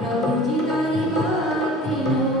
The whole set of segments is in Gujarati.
પ્રભુજી તારી ભક્તિનો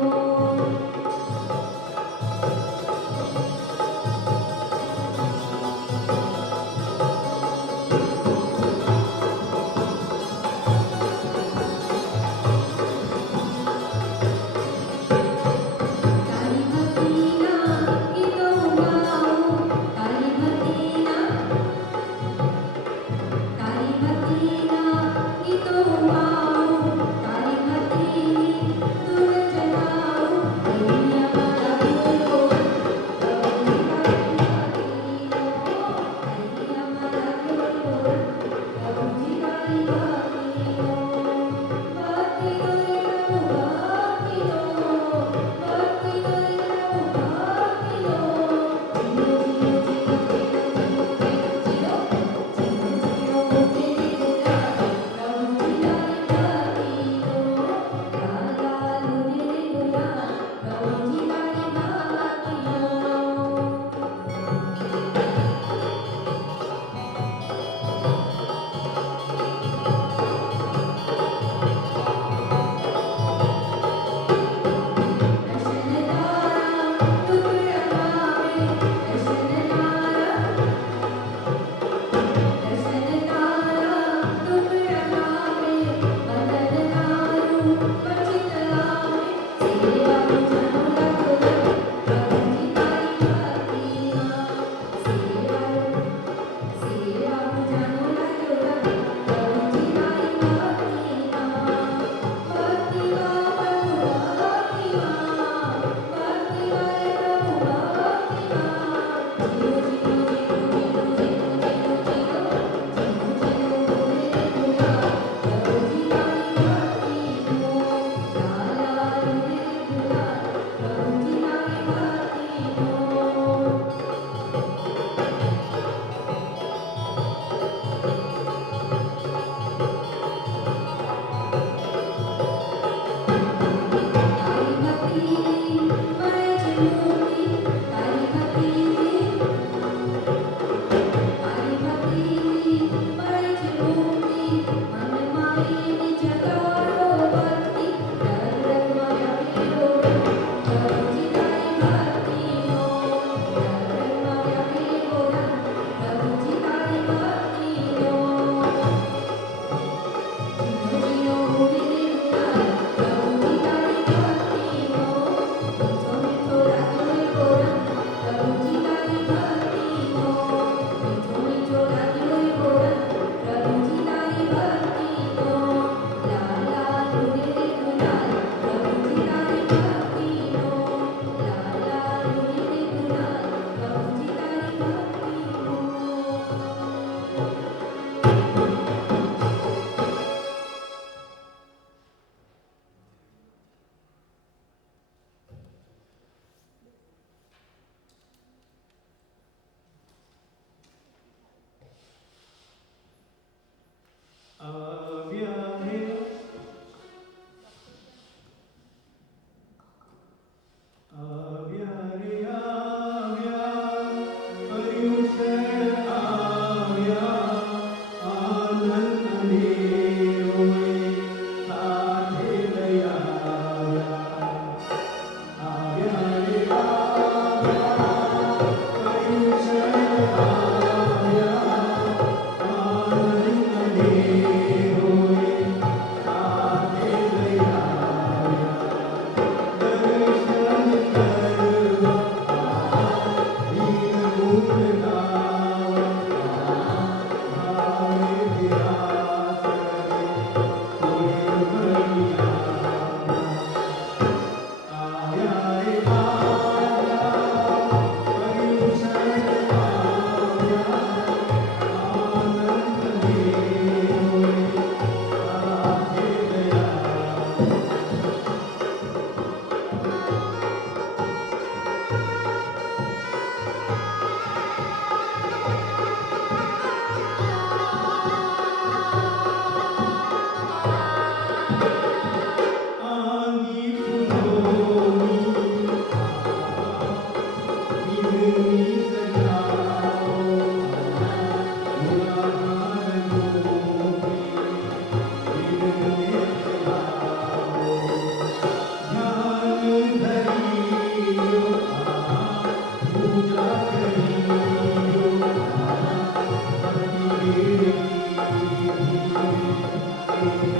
Yeah.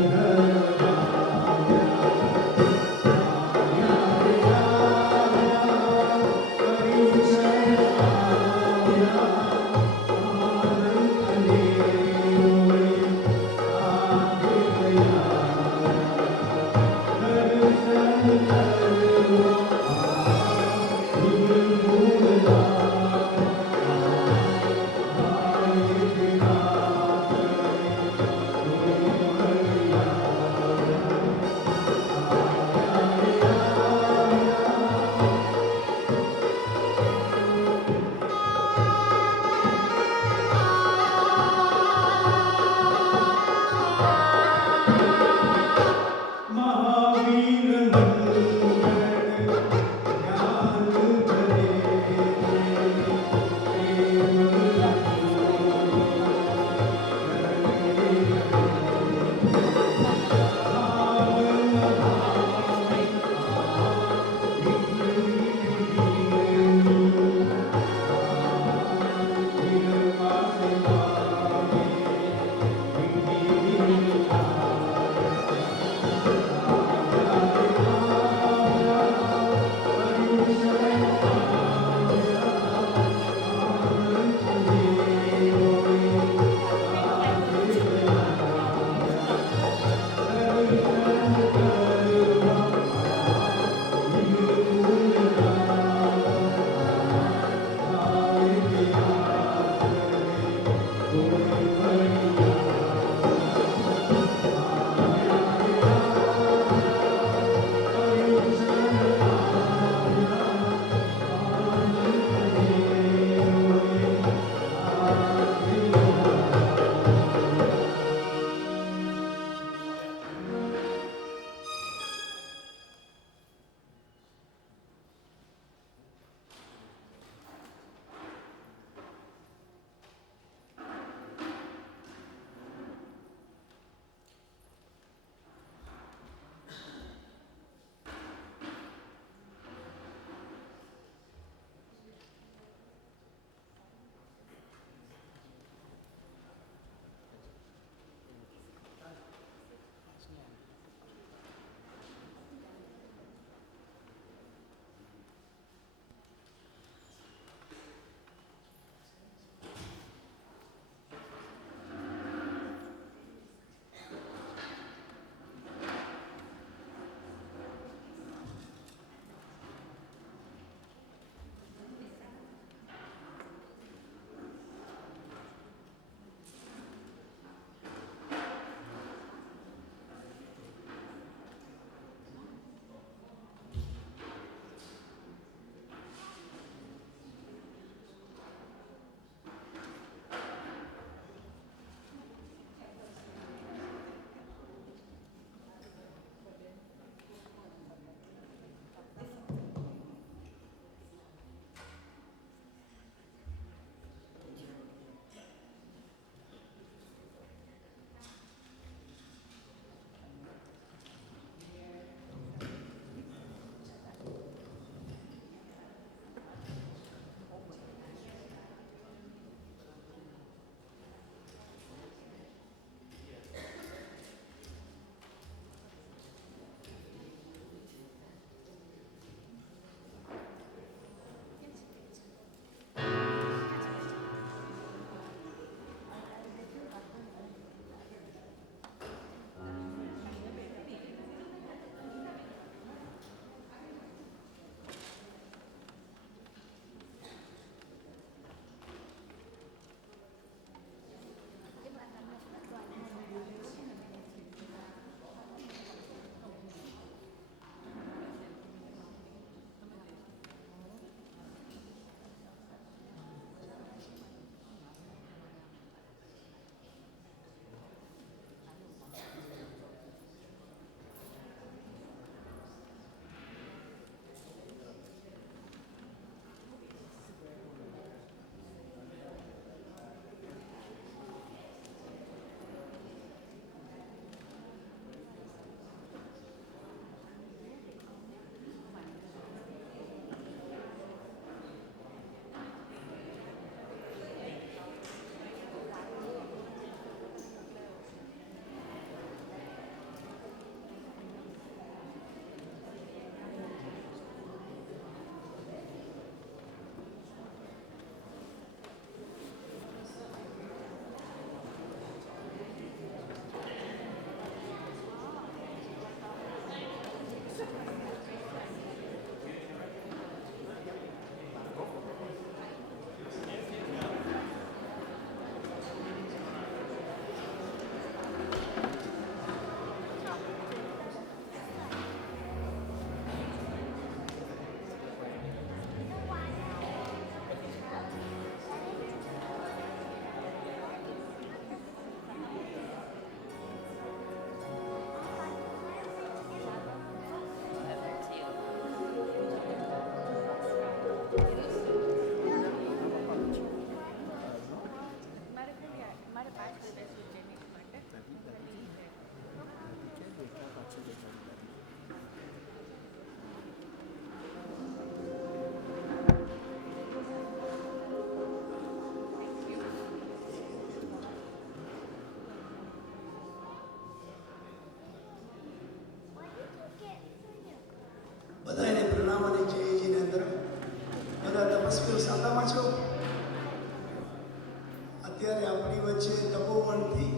વચ્ચે તપોવનથી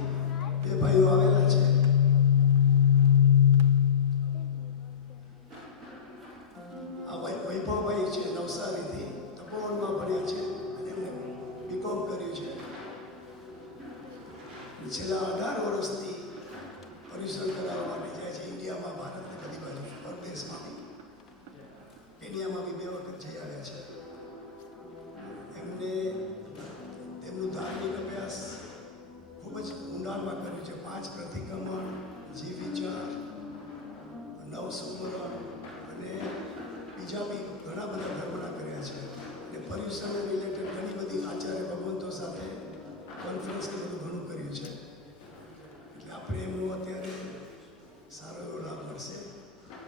બે ભાઈઓ આવેલા છે. આ વૈભવભાઈ છે નવસારીથી, તપોવનમાં ભણ્યા છે અને એમને બીકોમ કર્યું છે. છેલ્લા 18 વર્ષથી પરિશ્રમ કરાવવા માટે જાય છે ઇન્ડિયામાં, ભારતની બધી બાજુ, પરદેશમાં બી, કેન્યામાં બી 2 વખત જઈ આવ્યા છે. એમને તેમનું ધાર્મિક અભ્યાસ ખૂબ જ ઊંડાણમાં કર્યું છે. 5 પ્રતિક્રમણ, જીવ વિચાર, 9 સુમરણ અને બીજા બી ઘણા બધા ધર્મના કર્યા છે. અને પર્યુષણ રિલેટેડ ઘણી બધી આચાર્ય ભગવંતો સાથે કોન્ફરન્સ કે બધું ઘણું કર્યું છે. એટલે આપણે એમનું અત્યારે સારો એવો લાભ મળશે.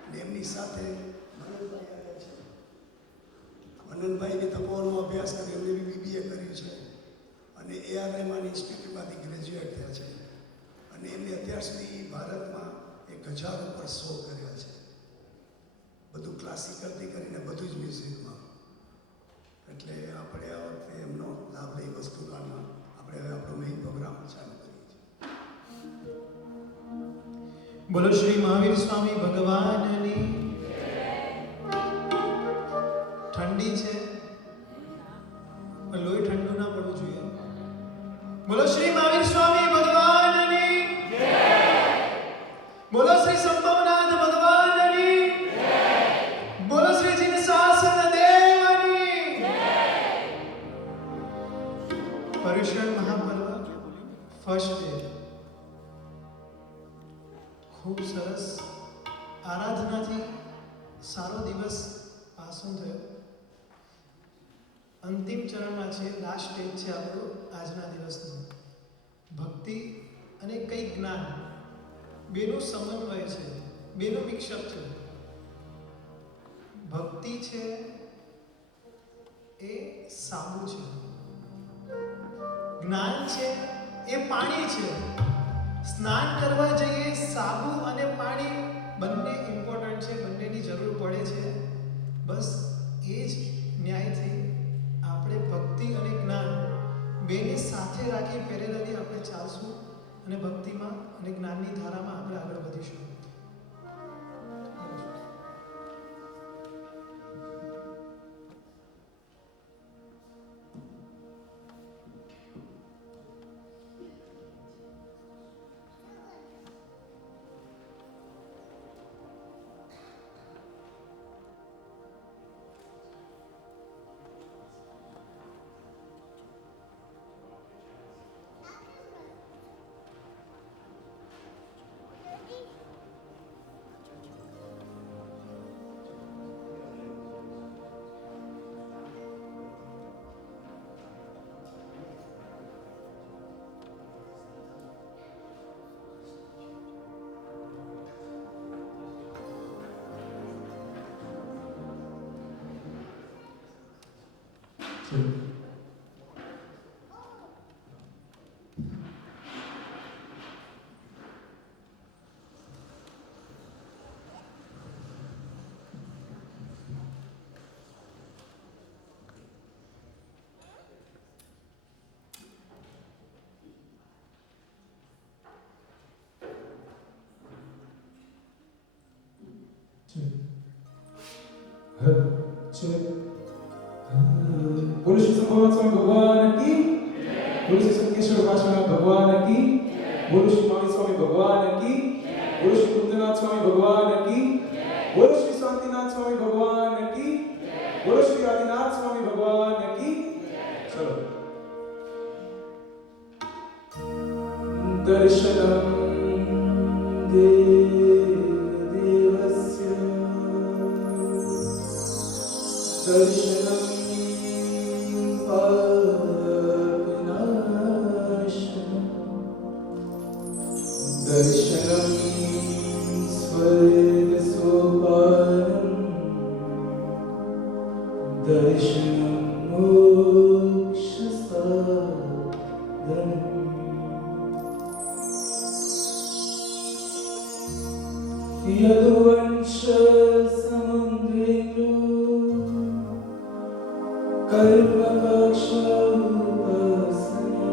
અને એમની સાથે મનનભાઈ આવ્યા છે. મનનભાઈને તપોવનનો અભ્યાસ કર્યો, એમને બી BBA કર્યું છે અને AR રહેમાન ઇન્સ્ટિટ્યૂટમાંથી ગ્રેજ્યુએટ થયા છે. અને એમને અત્યાર સુધી ભારતમાં 1000 ઉપર શો કર્યા છે, બધું ક્લાસિકલથી કરીને બધું જ મ્યુઝિકમાં. એટલે આપણે આ વખતે એમનો લાભ લઈ વસ્તુકાળમાં આપણે હવે આપણો મેઇન પ્રોગ્રામ ચાલુ કરીએ છીએ. બોલો શ્રી મહાવીર સ્વામી ભગવાનની. ઠંડી છે પણ લોહી ઠંડુ ના પડવું જોઈએ. બોલો શ્રી મહાવીર સ્વામી ભગવાનની. બોલો શ્રી સંભવનાથ ભગવાનની. બોલો શ્રી જીન શાસન દેવની. પર્યુષણ મહાપર્વ ફર્સ્ટ ડે ખૂબ સરસ આરાધનાથી સારો દિવસ પાસું થયો. અંતિમ ચરણમાં છે, લાસ્ટ સ્ટેજ છે આપણો આજના દિવસનો. ભક્તિ અને કંઈક જ્ઞાન બેનું સમન્વય છે, બેનું મિક્સઅપ છે. ભક્તિ છે એ સાબુ છે, જ્ઞાન છે એ પાણી છે. સ્નાન કરવા જઈએ, સાબુ અને પાણી બંને ઇમ્પોર્ટન્ટ છે, બંનેની જરૂર પડે છે. બસ એ જ ન્યાયથી આપણે ભક્તિ અને જ્ઞાન બેને સાથે રાખી પેરેલલી આપણે ચાલશું અને ભક્તિમાં અને જ્ઞાનની ધારામાં આપણે આગળ વધીશું. बोलो श्री संभवनाथ स्वामी भगवान की. बोलो श्री संकेश्वर काशीनाथ भगवान की. बोलो श्री महावीर स्वामी भगवान की. बोलो श्री कुंदनाथ स्वामी भगवान की. बोलो श्री शांतिनाथ स्वामी भगवान की. बोलो श्री आदिनाथ स्वामी भगवान की. चलो. दर्शनम देवस्य दर्शनम पापनाशनम दर्शनम स्वर्गसोपानम दर्शनम मोक्षसाधनम यदुवंश समुद्रेन्दु कल्पवृक्षोपासना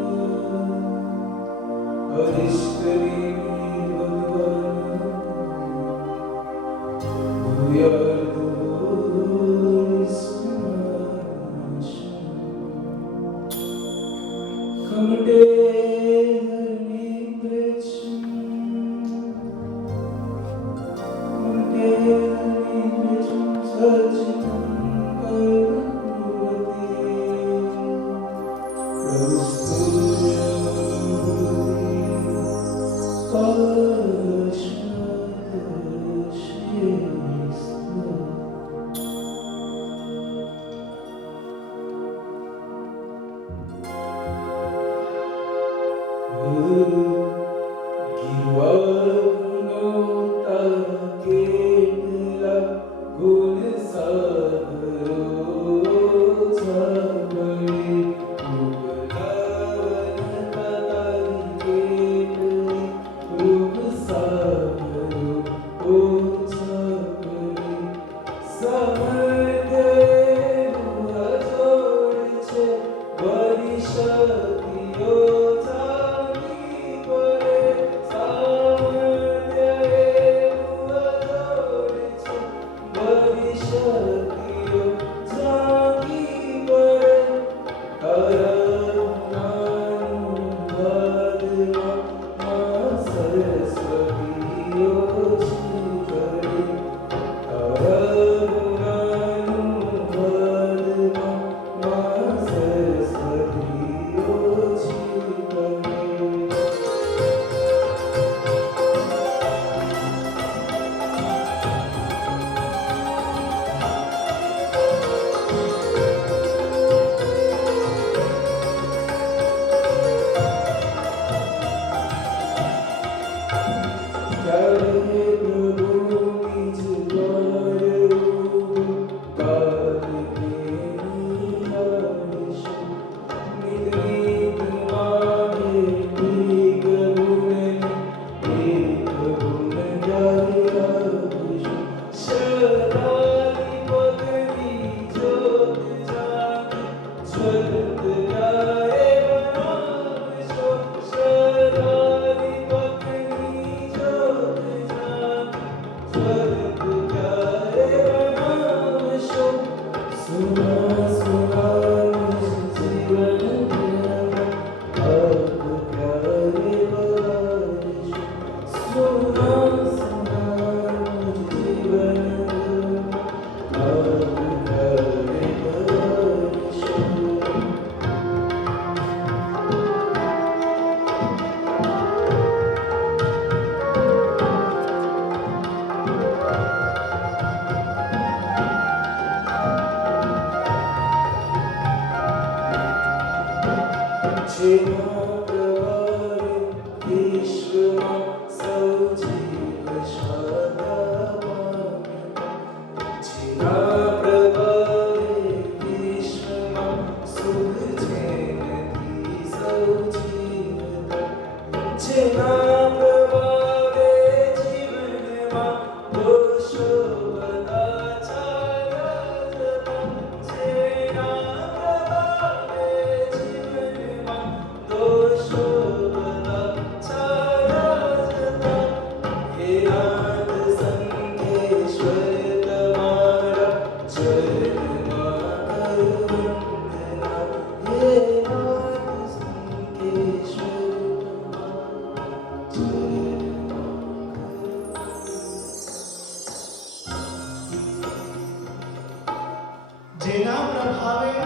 જેના પ્રભાવે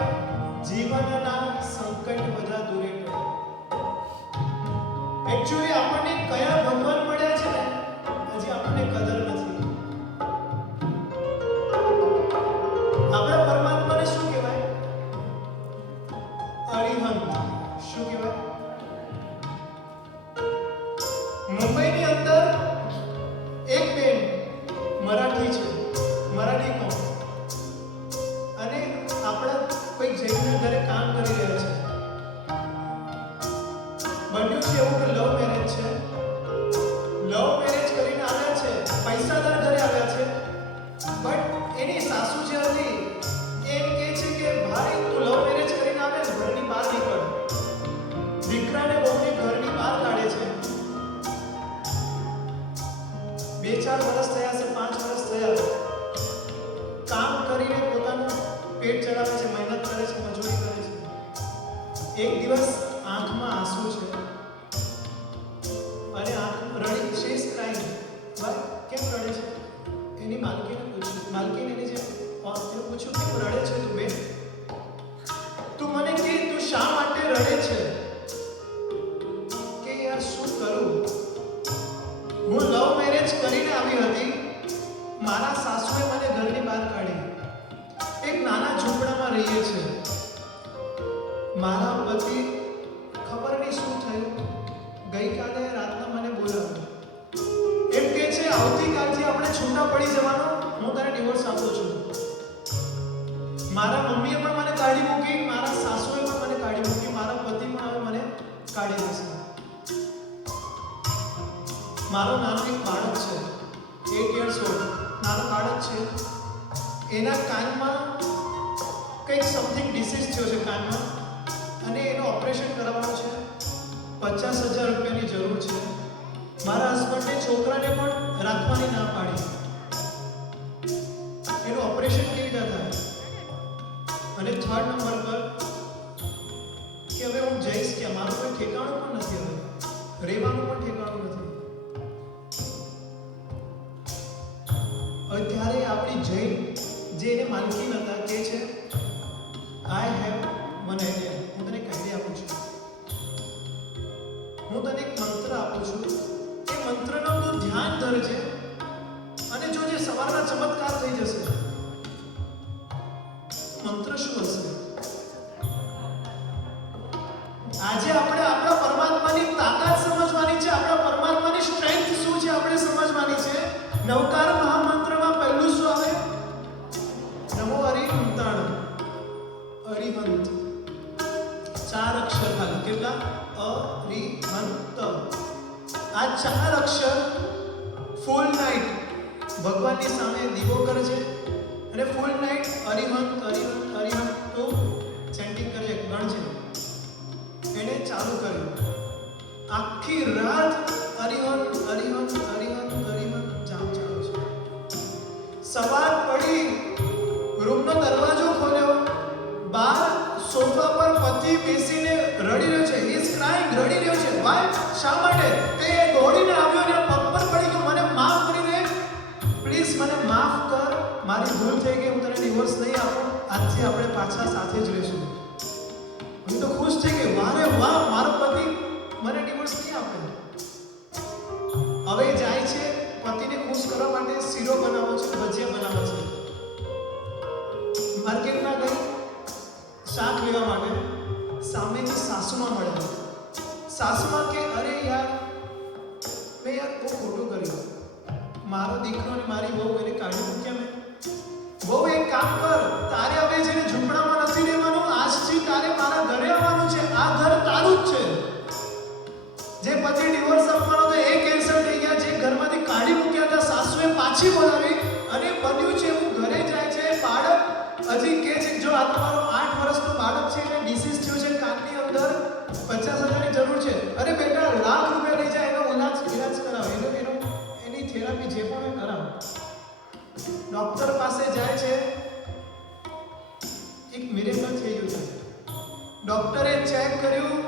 જીવનના સંકટ બધા દૂરે કરે. એકચ્યુઅલી આપણને કયા ભગવાન મળ્યા છે ને હજી આપણને કદર નથી. આપણા પરમાત્માને શું કહેવાય? અરિહંત. શું કહેવાય? મુંબઈની અંદર એક બેન મરાઠી છે, મરાઠી કોમ, અને આપણા કોઈ જૈનના ઘરે કામ કરી રહ્યા છે. બન્યું છે એવું કે લવ મેરેજ છે. લવ મેરેજ કરીને આવ્યા છે, પૈસાદાર ઘરે આવ્યા છે. બટ એની સાસુ જે હતી એમ કહે છે કે ભાઈ તું લવ મેરેજ કરીને આવે ઘરની બહાર નીકળ. દીકરાને બહુને ઘરની બહાર કાઢે છે. 2-4 વર્ષ થયા છે, 5 વર્ષ થયા, કામ કરીને પોતાનું પેટ ચલાવે છે, મહેનત કરે છે, મજૂરી કરે છે. એક દિવસ આંખમાં આંસુ છે અને આંખ રડી, શી ઇઝ ક્રાઇંગ. કેમ રડે છે? એની માલકીને પૂછ્યું. માલકીને એની જે એને પૂછ્યું કેમ રડે છે તું બેન? તું મને કે તું શા માટે રડે છે? કે યાર શું કરું, હું લવ મેરેજ કરીને આવી હતી, મારા સાસુએ મને ઘરની બહાર કાઢી, એક નાના ઝૂંપડામાં રહીએ છીએ. મારા પતિ ખબર નહીં શું થયું, ગઈકાલે રાતના મને બોલાવ્યો, એમ કે છે આવતીકાલથી આપણે છૂટા પડી જવાનો, હું તને ડિવોર્સ આપું છું. મારા મમ્મીએ પણ મને કાઢી મૂકી, મારા સાસુએ પણ મને કાઢી મૂકી, મારા પતિ પણ હવે મને કાઢી દેશે. મારો નાનો એક બાળક છે, 8 years old, નાનો બાળક છે. એના કાનમાં કંઈક સમથિંગ ડિસીઝ થયો છે કાનમાં, અને એનું ઓપરેશન કરાવવાનું છે. 50,000 રૂપિયાની જરૂર છે. મારા હસબન્ડે છોકરાને પણ રાખવાની ના પાડી. એનું ઓપરેશન કેવી રીતે થાય? અને 3rd નંબર પર કે હવે હું જઈશ કે મારું કોઈ ઠેકાણું પણ નથી, હવે રહેવાનું પણ ઠેકાણું નથી. હવે ત્યારે આપણી જૈન જે એને માલકીન હતા કે છે આઈ હેવ વન આઈડિયા, હું તને એક આઈડિયા આપું છું, હું તને એક મંત્ર આપું છું, એ મંત્રનો તું ધ્યાન ધરજે અને જો જે સવારના ચમત્કાર થઈ જશે. મંત્ર શું હશે? આજે આપણે આપણા પરમાત્માની તાકાત સમજવાની છે, આપણા પરમાત્માની સ્ટ્રેન્થ શું છે આપણે સમજવાની છે. નવકાર મહામંત્રમાં પહેલું શું આવે? નમો અરિહંતાણ. અરિહંત 4 અક્ષર ખાલી. કેટલા? અરિહંત. આ 4 અક્ષર ફૂલ નાઇટ ભગવાનની સામે દીવો કરે છે અને ફૂલ નાઇટ અરિહંત અરિહંત અરિહંત તો ચેન્ટિંગ કરે છે, ગણ છે. એને ચાલુ કર્યું, આખી રાત અરિહંત અરિહંત અરિહંત અરિહંત જામ ચાલુ છે. સવાર પડી, રૂમનો દરવાજો ખોલ્યો, બહાર સોફા પર પતિ બેસીને રડી રહ્યો છે, હી ઇઝ ક્રાઇંગ, રડી રહ્યો છે. વાય? શા માટે? તે દોડીને આવ્યો અને પગ પર પડી ગયો, મને માફ કરી દે પ્લીઝ, મને માફ કર, મારી ભૂલ થઈ ગઈ, હું તને ડિવોર્સ નહીં આપું, આજથી આપણે પાછા સાથે જ રહીશું. હું તો ખુશ થઈ ગઈ, વારે વાહ, મારો પતિ મને ડિવોર્સ નહીં આપે. હવે જાય છે પતિને ખુશ કરવા માટે, શીરો બનાવો છે, ભજીયા બનાવો છે. માર્કેટમાં ગઈ શાક લેવા માટે, સામેથી સાસુમાં મળે. સાસુમાં કે અરે યાર મેં યાર બહુ ખોટું કર્યું, મારો દીકરો અને મારી બહુ એને કાઢી મૂક્યા મેં. બહુ એક કામ કર, તારે હવે જેને ઝૂંપડામાં નથી રહેવાનું, આજથી તારે મારા ઘરે આવવાનું છે, આ ઘર તારું જ છે. જે પછી ડિવોર્સ આપવાનો તો એ કેન્સલ થઈ ગયા, જે ઘરમાંથી કાઢી મૂક્યા હતા સાસુએ પાછી બોલાવી અને બન્યું છે હું ઘરે જાય છે. બાળક હજી કે છે જો આ તમારો 8 વર્ષનો બાળક છે એટલે ડિસીઝ થયો છે કાનની અંદર, 50,000 ની જરૂર છે. અરે બેટા લાખ રૂપિયા લઈ જાય, એનો ઈલાજ કરાવ, એની થેરાપી જે પણ હોય કરાવ. ડોક્ટર પાસે જાય છે, એક મિરેકલ થઈ ગયું છે. ડોક્ટરે ચેક કર્યું,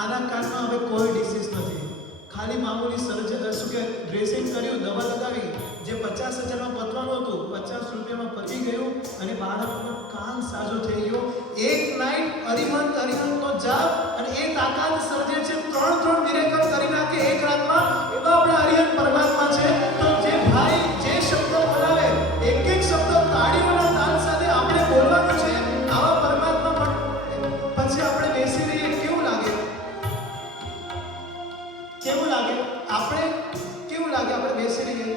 આના કાનમાં હવે કોઈ ડિસીઝ નથી, ખાલી મામૂલી સર્જન શું કે ડ્રેસિંગ કર્યું, દવા લગાવી, જે 50,000માં પતવાનું હતું 50 રૂપિયામાં પતી ગયું અને બાળકનો કાન સાજો થઈ ગયો. એક નાઈટ અરિહંત અરિહંતનો જાપ અને એ તાકાત સર્જે છે, 3 મિરેકલ કરી નાખે એક રાતમાં. એવા આપણા અરિહંત પરમાત્મા છે. તો જે ભાઈ જે શબ્દ બોલાવે, એક એક શબ્દ તાળીઓના તાલ સાથે આપણે બોલવાનું છે. આવા પરમાત્મા પછી આપણે બેસી રહીએ, કેવું લાગે? કેવું લાગે? આપણે કેવું લાગે આપણે બેસી રહીએ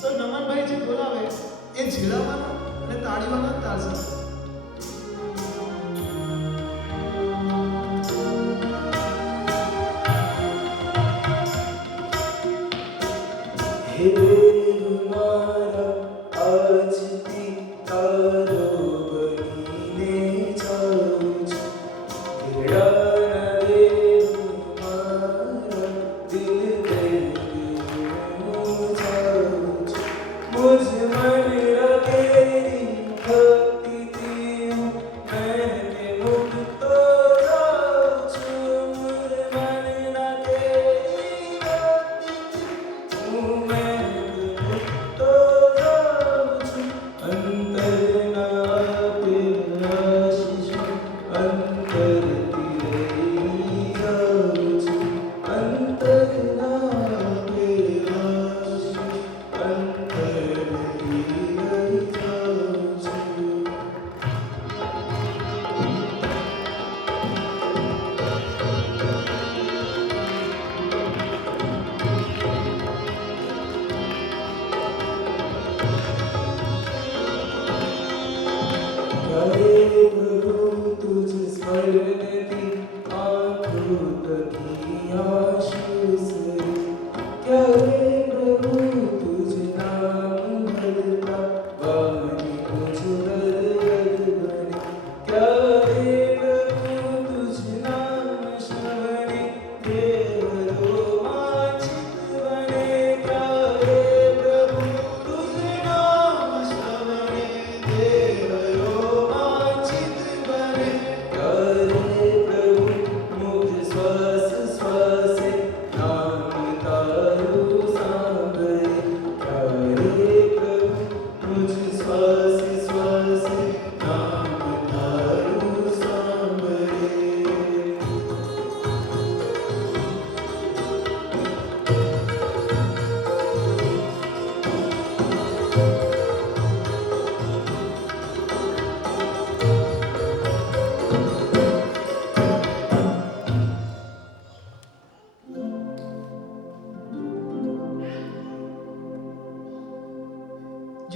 તો નમનભાઈ જે બોલાવે એ ઝીલાવાનો અને તાળીવાનો તાલ સાથે. હે મારા આજથી તારો બનીને જાઉં છું, ઘેડાના દેવ મારા દિલ દઈ જાઉં છું.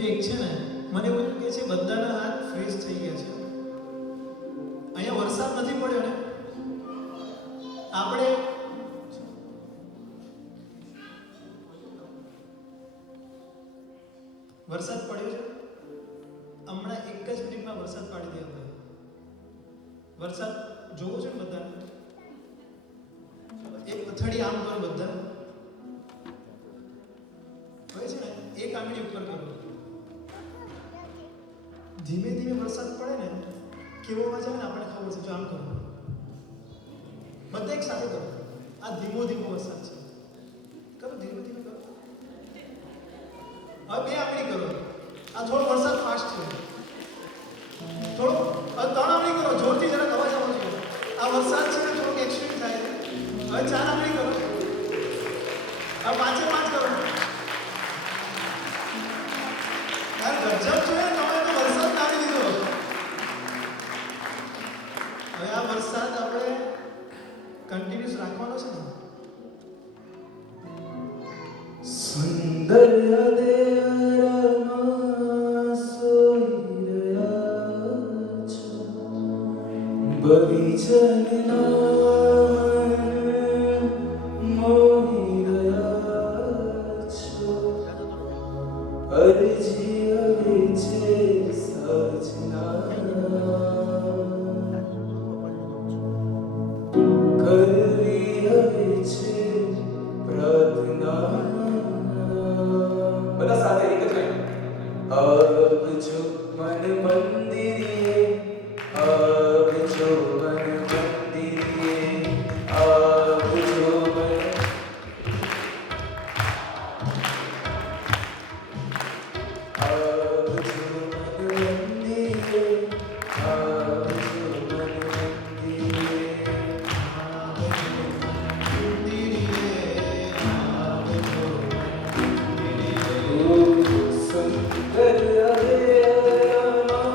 જે એક છે ને મને એવું લાગે છે બધાના હાથ ફ્રીઝ થઈ ગયા છે. અહીંયા વરસાદ નથી પડ્યો ને આપણે વરસાદ પડ્યો છે હમણાં એક જ મિનિટમાં વરસાદ પાડી દે આપણે. વરસાદ જોવો છે ને બધાને એક અથડી આમ કરો બધા હોય છે ને એક આંગળી ઉપર કરો. ધીમે ધીમે વરસાદ પડે ને કેવો અવાજ આવે ને આપણે ખબર છે. જો આમ કરો બધા એક સાથે કરો. આ ધીમો ધીમો વરસાદ છે. કરો ધીમે ધીમે કરો. હવે બે આંગળી કરો. આ થોડો વરસાદ ફાસ્ટ છે. થોડો ત્રણ આંગળી કરો. જોરથી જરાક અવાજ આવવો જોઈએ. આ વરસાદ છે ને થોડોક એક્સ્ટ્રીમ થાય. હવે ચાર આંગળી કરો. હવે પાંચે પાંચ કરો. યાર ગજબ છે. તમે તો વરસાદ લાવી દીધો. હવે આ વરસાદ આપણે કન્ટિન્યુઅસ રાખવાનો છે ને. સુંદર દેવરામાં સોઈ રહ્યા છો બગીચાના મોહી રહ્યા છો અરજી આવે છે સજના કરવી હવે છે પ્રાર્થના. બધા સાથે એક જ લાઈન. આવજો મન મંદિરે આવજો મન મંદિરે આવજો મન આવજો મન મંદિરે આવજો મન મંદિરે. સુંદર દેવરામાં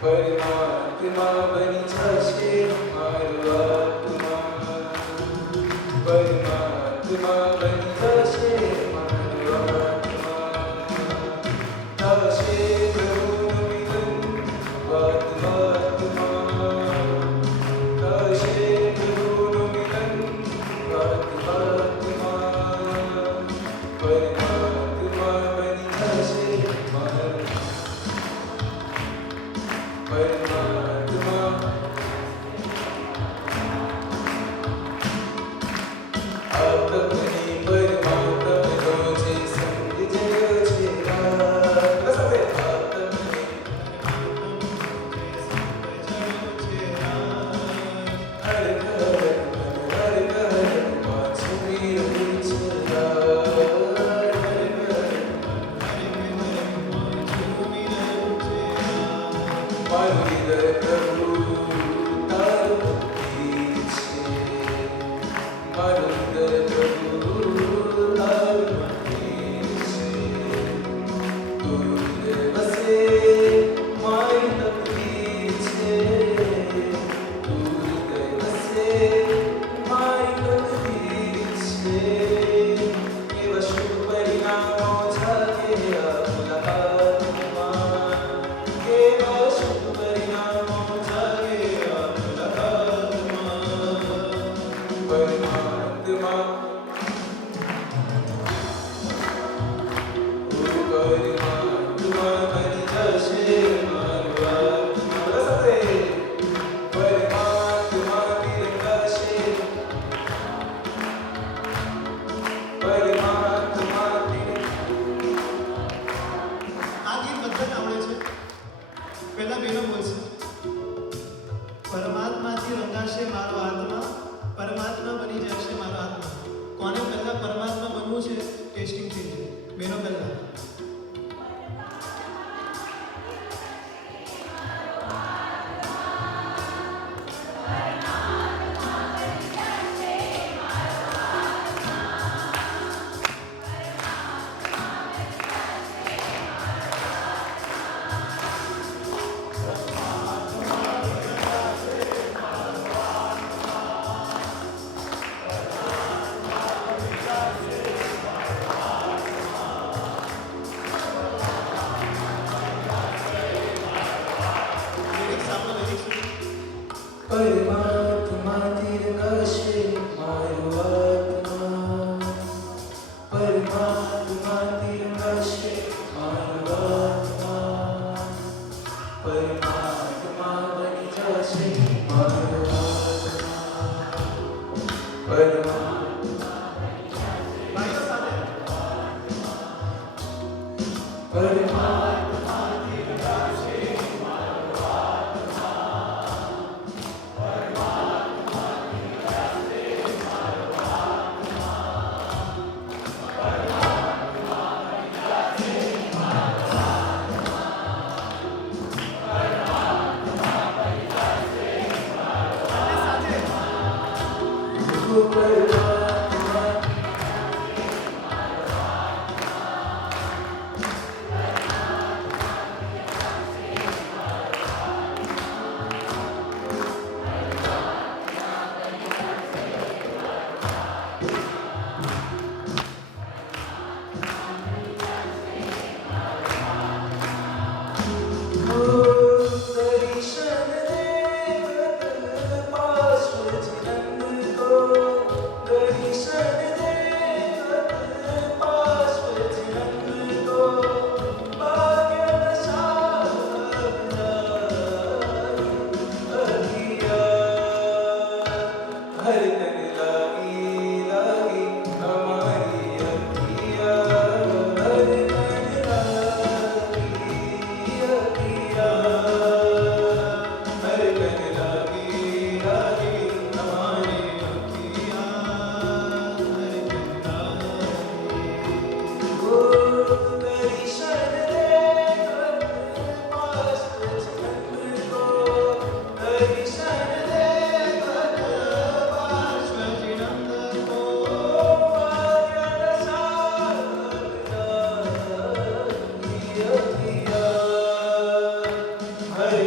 પરમાત્મા બની જશે મારો આત્મા, પરમાત્મા બની જશે મારો આત્મા, થશે પ્રભુનું મિલન વાત વાતમાં, થશે પ્રભુનું મિલન વાત વાતમાં, પરમાત્મા બની જશે મારો પરમાત્મા, આત્મની પરમાત્મનો જે સંગ જયો છે રાત, સાથે આત્મની હર ઘર માં છુપી રહી છે રાત, હર ઘર મારું હૃદય પ્રભુ તારું મંદિર છે, મારું હૃદય પ્રભુ તારું મંદિર છે, તું હૃદય વસે મારી તકદીર છે, તું હૃદય વસે મારી તકદીર છે, એવા શુભ પરિણામો જાગે આ મુલાકાતમાં, કેવા શુભ પરિણામો જાગે આ મુલાકાતમાં, પરમાત્મા પરમાત્મા બની જશે મારો આત્મા, સાથે પરમાત્મા તિરંગાશે, પરમાત્મા આ ગીત બધાને આવડે છે. પહેલા બેનો બોલશે, પરમાત્માથી રંગાશે મારો આત્મા, પરમાત્મા બની જશે મારો આત્મા. કોને પહેલા પરમાત્મા બનવું છે ટેસ્ટિંગ થઈ જાય. બેનો પહેલા lyrics આપણો lyrics પરમાત્મા તિરંગાશે મારો આત્મા, પરમાત્મા તિરંગાશે મારો આત્મા, પરમાત્મા બની જશે મારો આત્મા, ભાઈઓ સાથે પરમાત્મા હર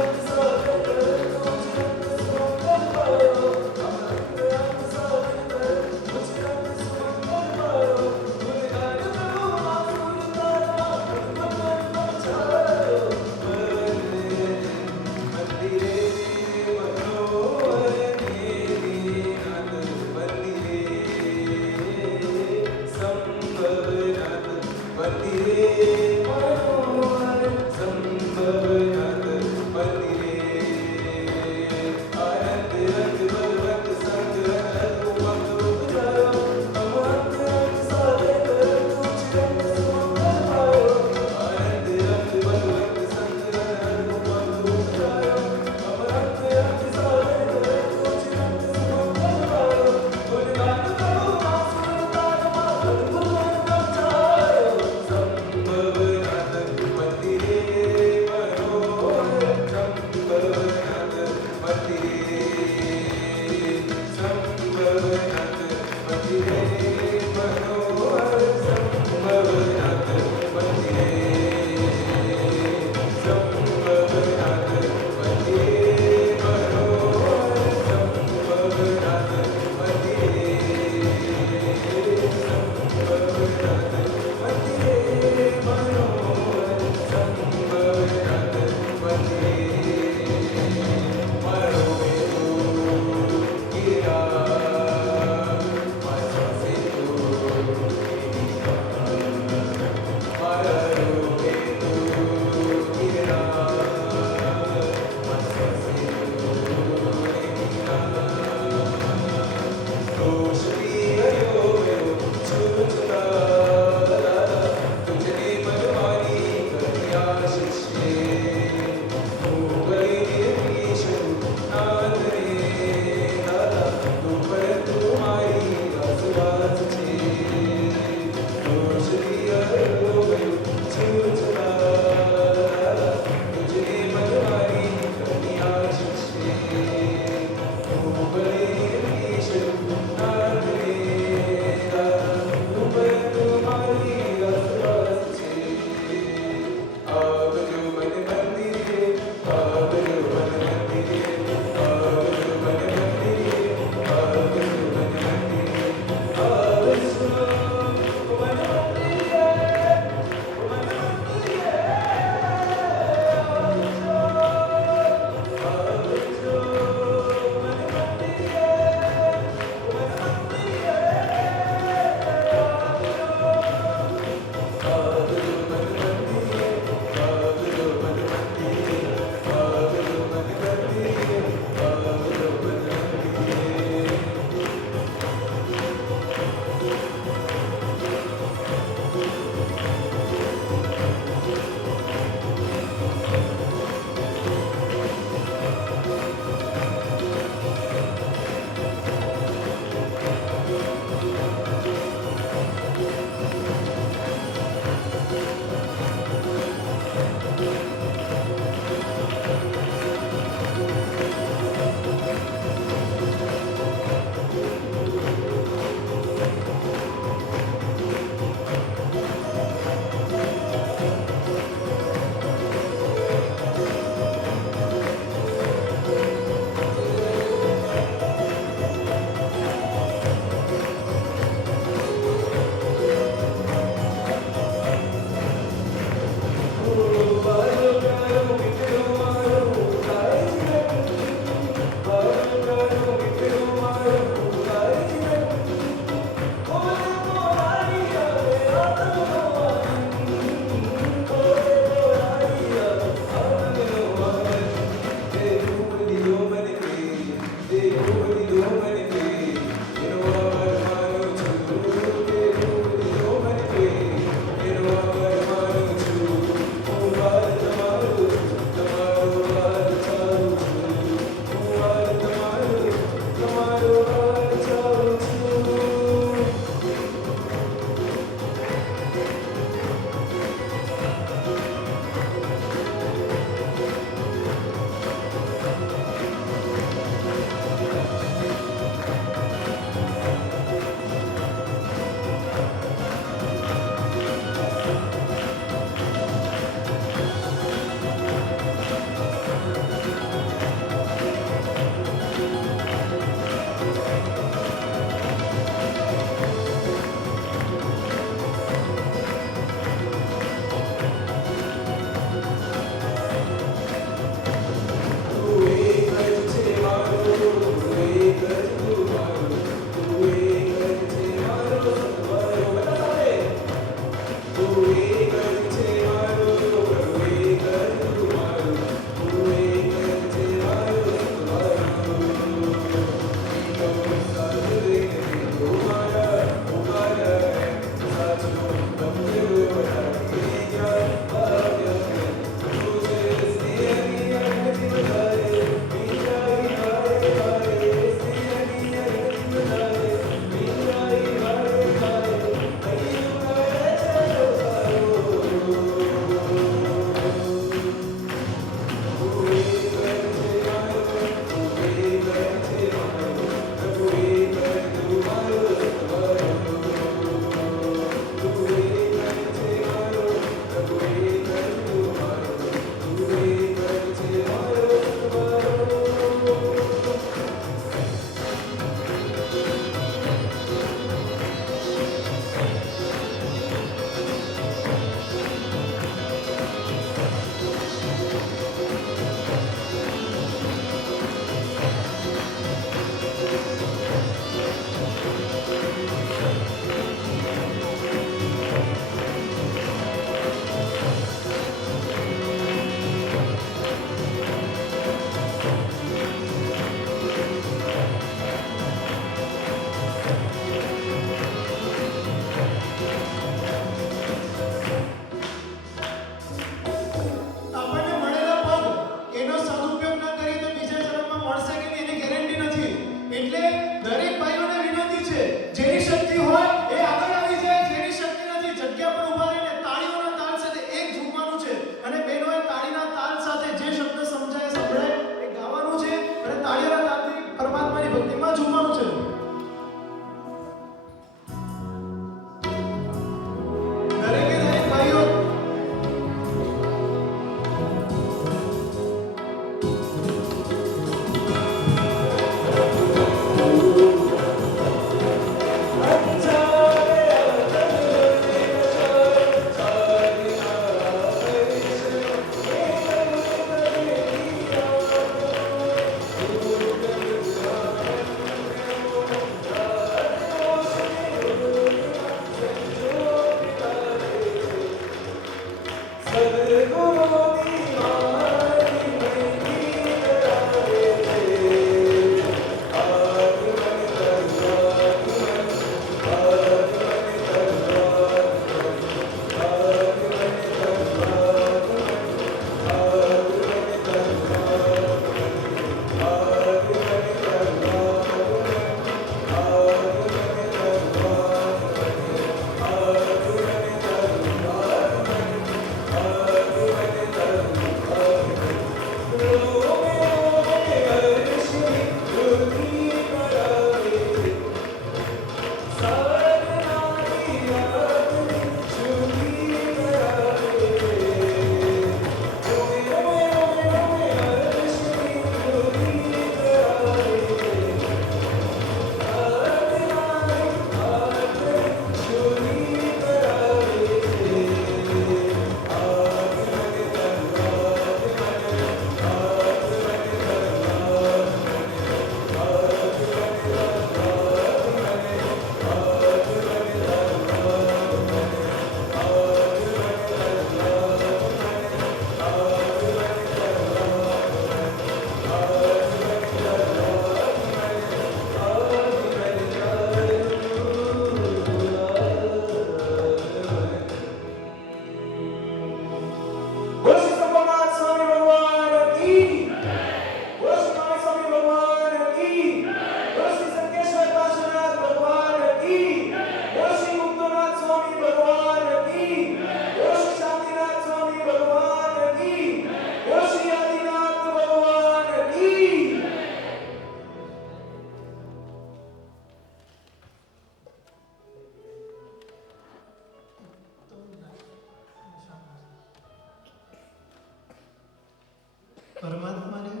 પરમાત્માની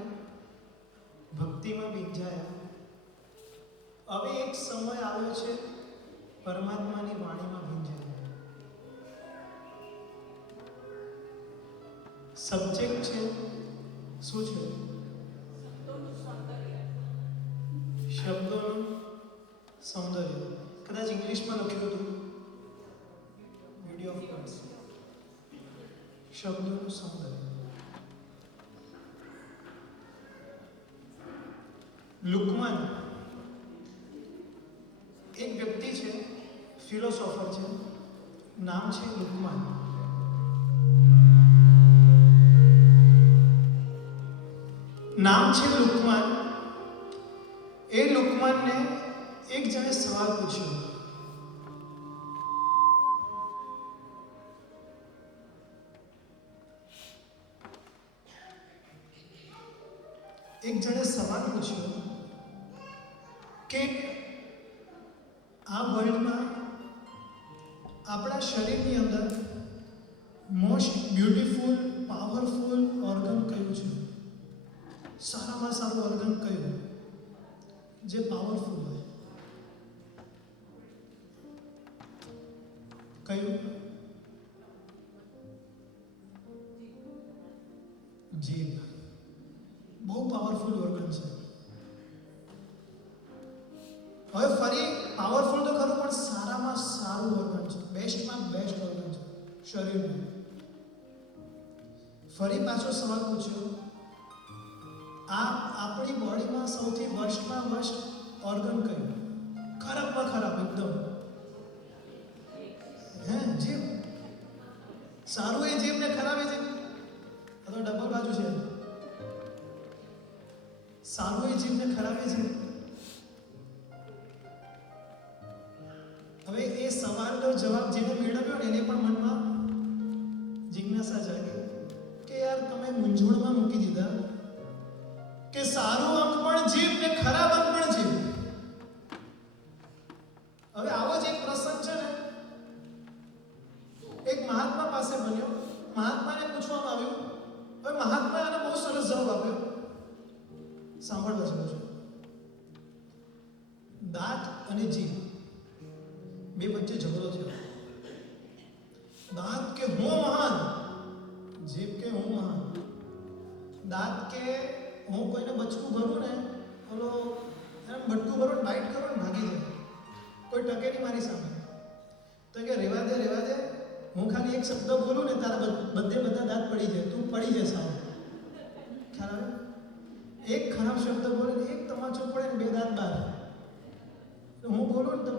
ભક્તિમાં ભીંજાયા. હવે એક સમય આવ્યો છે પરમાત્માની વાણીમાં ભીંજાયા. સબ્જેક્ટ છે શું છે? શબ્દોનું સૌંદર્ય. કદાચ ઇંગ્લિશમાં લખ્યું હતું બ્યુટી ઓફ વર્ડ્સ. શબ્દોનું સૌંદર્ય. લુકમાન એક વ્યક્તિ છે, ફિલોસોફર છે, નામ છે લુકમાન. નામ છે લુકમાન. એ લુકમાનને એક જણે સવાલ પૂછ્યો. એક જણે સવાલ પૂછ્યો કે આ વર્લ્ડમાં આપણા શરીરની અંદર મોસ્ટ બ્યુટીફુલ પાવરફુલ ઓર્ગન કયું છે? સારામાં સારું ઓર્ગન કયું જે પાવરફુલ હોય? કયું? જીભ. બહુ પાવરફુલ ઓર્ગન છે. હવે ફરી પાવરફુલ તો ખરું, પણ સારામાં સારું ઓર્ગન છે, બેસ્ટમાં બેસ્ટ ઓર્ગન છે શરીરનું. ફરી પાછો સવાલ પૂછ્યો, આપણી બોડીમાં સૌથી વર્સ્ટમાં વર્સ્ટ ઓર્ગન કયું? ખરાબમાં ખરાબ એકદમ. હે જીભ. સારું એ જીભ ને ખરાબ એ જીભ. આ તો ડબલ બાજુ છે. સારું એ જીભ ને ખરાબ એ જીભ. હવે એ સવાલનો જવાબ જેને મેળવ્યો ને એને પણ મનમાં જિજ્ઞાસા જાગી કે યાર તમે મૂંઝવણમાં મૂકી દીધા કે સારું અંક પણ જીભ ને ખરાબ અંક પણ જીભ. હવે આવો જ એક પ્રસંગ છે ને એક મહાત્મા પાસે બન્યો. મહાત્માને પૂછવામાં આવ્યું. હવે મહાત્માએ આને બહુ સરસ જવાબ આપ્યો. સાંભળવા જેવું છે. દાંત અને જીભ બે વચ્ચે ઝઘડો થયો. દાંત કે હું મહાન, જીભ કે હું મહાન. દાંત કે હું કોઈને બચકું ભરું ને ઓલો એમ બટકું ભરું ને બાઇટ કરું ને ભાગી જાય, કોઈ ટકે નહીં મારી સામે. તો કે રેવા દે, હું ખાલી એક શબ્દ બોલું ને તારા બધા દાંત પડી જાય, તું પડી જાય સામે. ખ્યાલ આવે? એક ખરાબ શબ્દ બોલે ને એક તમાચો પડે ને બે દાંત બહાર. તો હું બોલું ને તો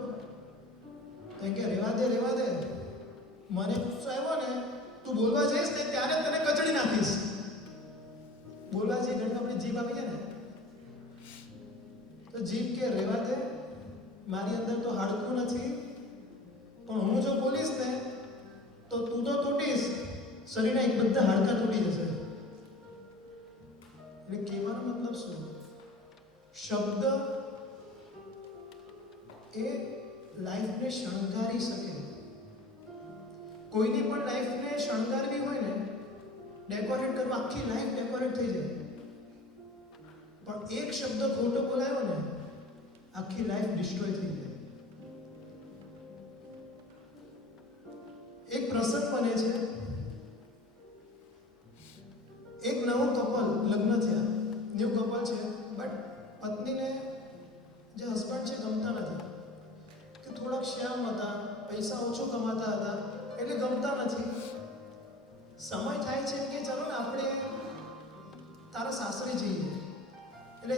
કે રેવા દે, મને ગુસ્સો આવ્યો ને તું બોલવા જઈશ ને ત્યારે તને કચડી નાખીશ. બોલવા જઈ ઘણી આપણી જીભ આવી જાય ને તો જીભ કે રેવા દે, મારી અંદર તો હાડકું નથી, પણ હું જો બોલીશ ને તો તું તો તૂટીશ, શરીરના એક બધા હાડકા તૂટી જશે. એટલે કહેવાનો મતલબ શું? શબ્દ એ લાઈફને શણગારી શકે. કોઈની પણ લાઈફને શણગારવી હોય ને, ડેકોરેટ કરવું, આખી લાઈફ ડેકોરેટ થઈ જાય. પણ એક શબ્દ ખોટો બોલાયો ને આખી લાઈફ ડિસ્ટ્રોય થઈ જાય. એક પ્રસંગ બને છે. એક નવું કપલ લગ્ન થયા, ન્યૂ કપલ છે, બટ પત્નીને જે હસબન્ડ છે ગમતા નથી, કે થોડાક શ્યામ હતા, પૈસા ઓછો કમાતા હતા એટલે ગમતા નથી. સમય થાય છે કે ચાલો ને આપણે તારા સાસરે જઈએ, એટલે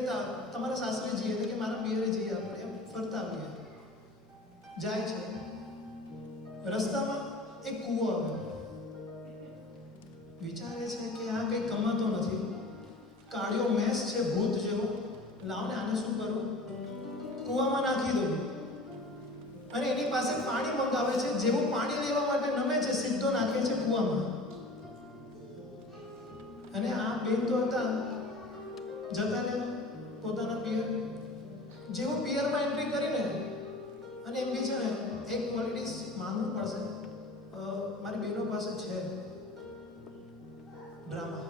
તમારા સાસરે જઈએ એટલે કે મારા પિયરે જઈએ, આપણે એમ ફરતા આવીએ. જાય છે. રસ્તામાં એક કૂવો આવ્યો. વિચારે છે કે આ કંઈ કમાતો નથી, કાળિયો મેસ છે ભૂત જેવો, લાવને આને શું કરું, કૂવામાં નાખી દઉં. અને એની પાસે પાણી મંગાવે છે. જેવું પાણી લેવા માટે નમે છે સીધો નાખે છે કૂવામાં. અને આ બેન તો હતા જતા રહ્યા પોતાના પિયર. જેવું પિયરમાં એન્ટ્રી કરીને અને એમ બી છે ને એક ક્વોલિટીઝ માનવું પડશે, મારી બહેનો પાસે છે ડ્રામા.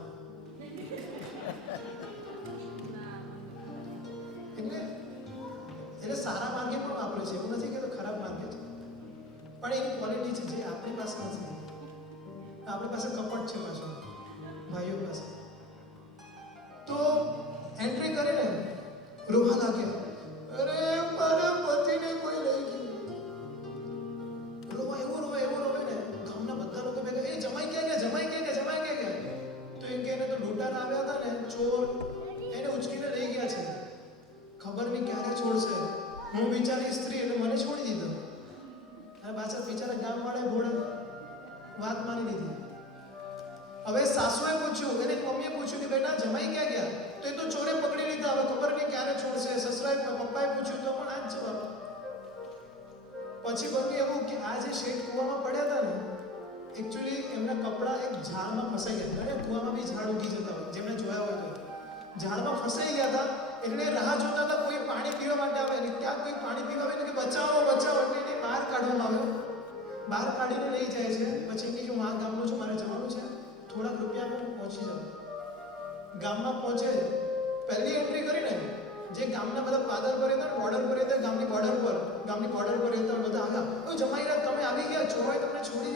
એને સારા માર્ગે પણ વાપરે છે, એવું નથી કે તો ખરાબ માર્ગે છે, પણ એની ક્વોલિટી છે જે આપણી પાસે નથી. આપણી પાસે કપટ છે પાછું ભાઈઓ પાસે. તો એન્ટ્રી કરીને રોવા લાગ્યા, અરે મારા પતિને કોઈ લઈ ગયું. રોવા એવું રોવે ને ગામના બધા લોકો ભેગા, એ જમાઈ ક્યાં ગયા, જમાઈ ક્યાં ગયા, જમાઈ ક્યાં ગયા. તો એમ કે એને તો લૂંટારા આવ્યા હતા ને ચોર, એને ઉચકીને લઈ ગયા છે, ખબર નહીં ક્યારે છોડશે. હું બિચારી સ્ત્રી એટલે મને છોડી દીધો. અને પાછા બિચારા ગામવાળાએ ભોળા વાત માની લીધી. હવે સાસુએ પૂછ્યું, એને મમ્મીએ પૂછ્યું કે બેટા જમાઈ ક્યાં ગયા, તો એ તો ચોરે પકડી લીધા, હવે ખબર નહીં ક્યારે છોડશે. સસરાએ પપ્પાએ પૂછ્યું તો પણ આ જ જવાબ. પછી બન્યું એવું કે આ જે શેઠ કૂવામાં પડ્યા હતા ને, એકચ્યુઅલી એમના કપડાં એક ઝાડમાં ફસાઈ ગયા હતા. કૂવામાં બી ઝાડ ઉગી જતા હોય, જેમણે જોયા હોય તો ઝાડમાં ફસાઈ ગયા હતા. એટલે રાહ જોતા હતા કોઈ પાણી પીવા માટે આવે ને, ક્યાં કોઈ પાણી પીવા આવે કે બચાવો બચાવો, એટલે એને બહાર કાઢવામાં આવ્યો. બહાર કાઢીને લઈ જાય છે. પછી કે હું આ ગામનો છું, મારે જવાનું છે, થોડાક રૂપિયામાં હું પહોંચી જાઉં. ગામમાં પહોંચે, પહેલી એન્ટ્રી કરીને જે ગામના બધા પાદર પર રહેતા, બોર્ડર પર રહેતા, ગામની બોર્ડર પર રહેતા બધા આવ્યા. કોઈ જમાઈ રહ્યા, તમે આવી ગયા, ચોરોએ તમને છોડી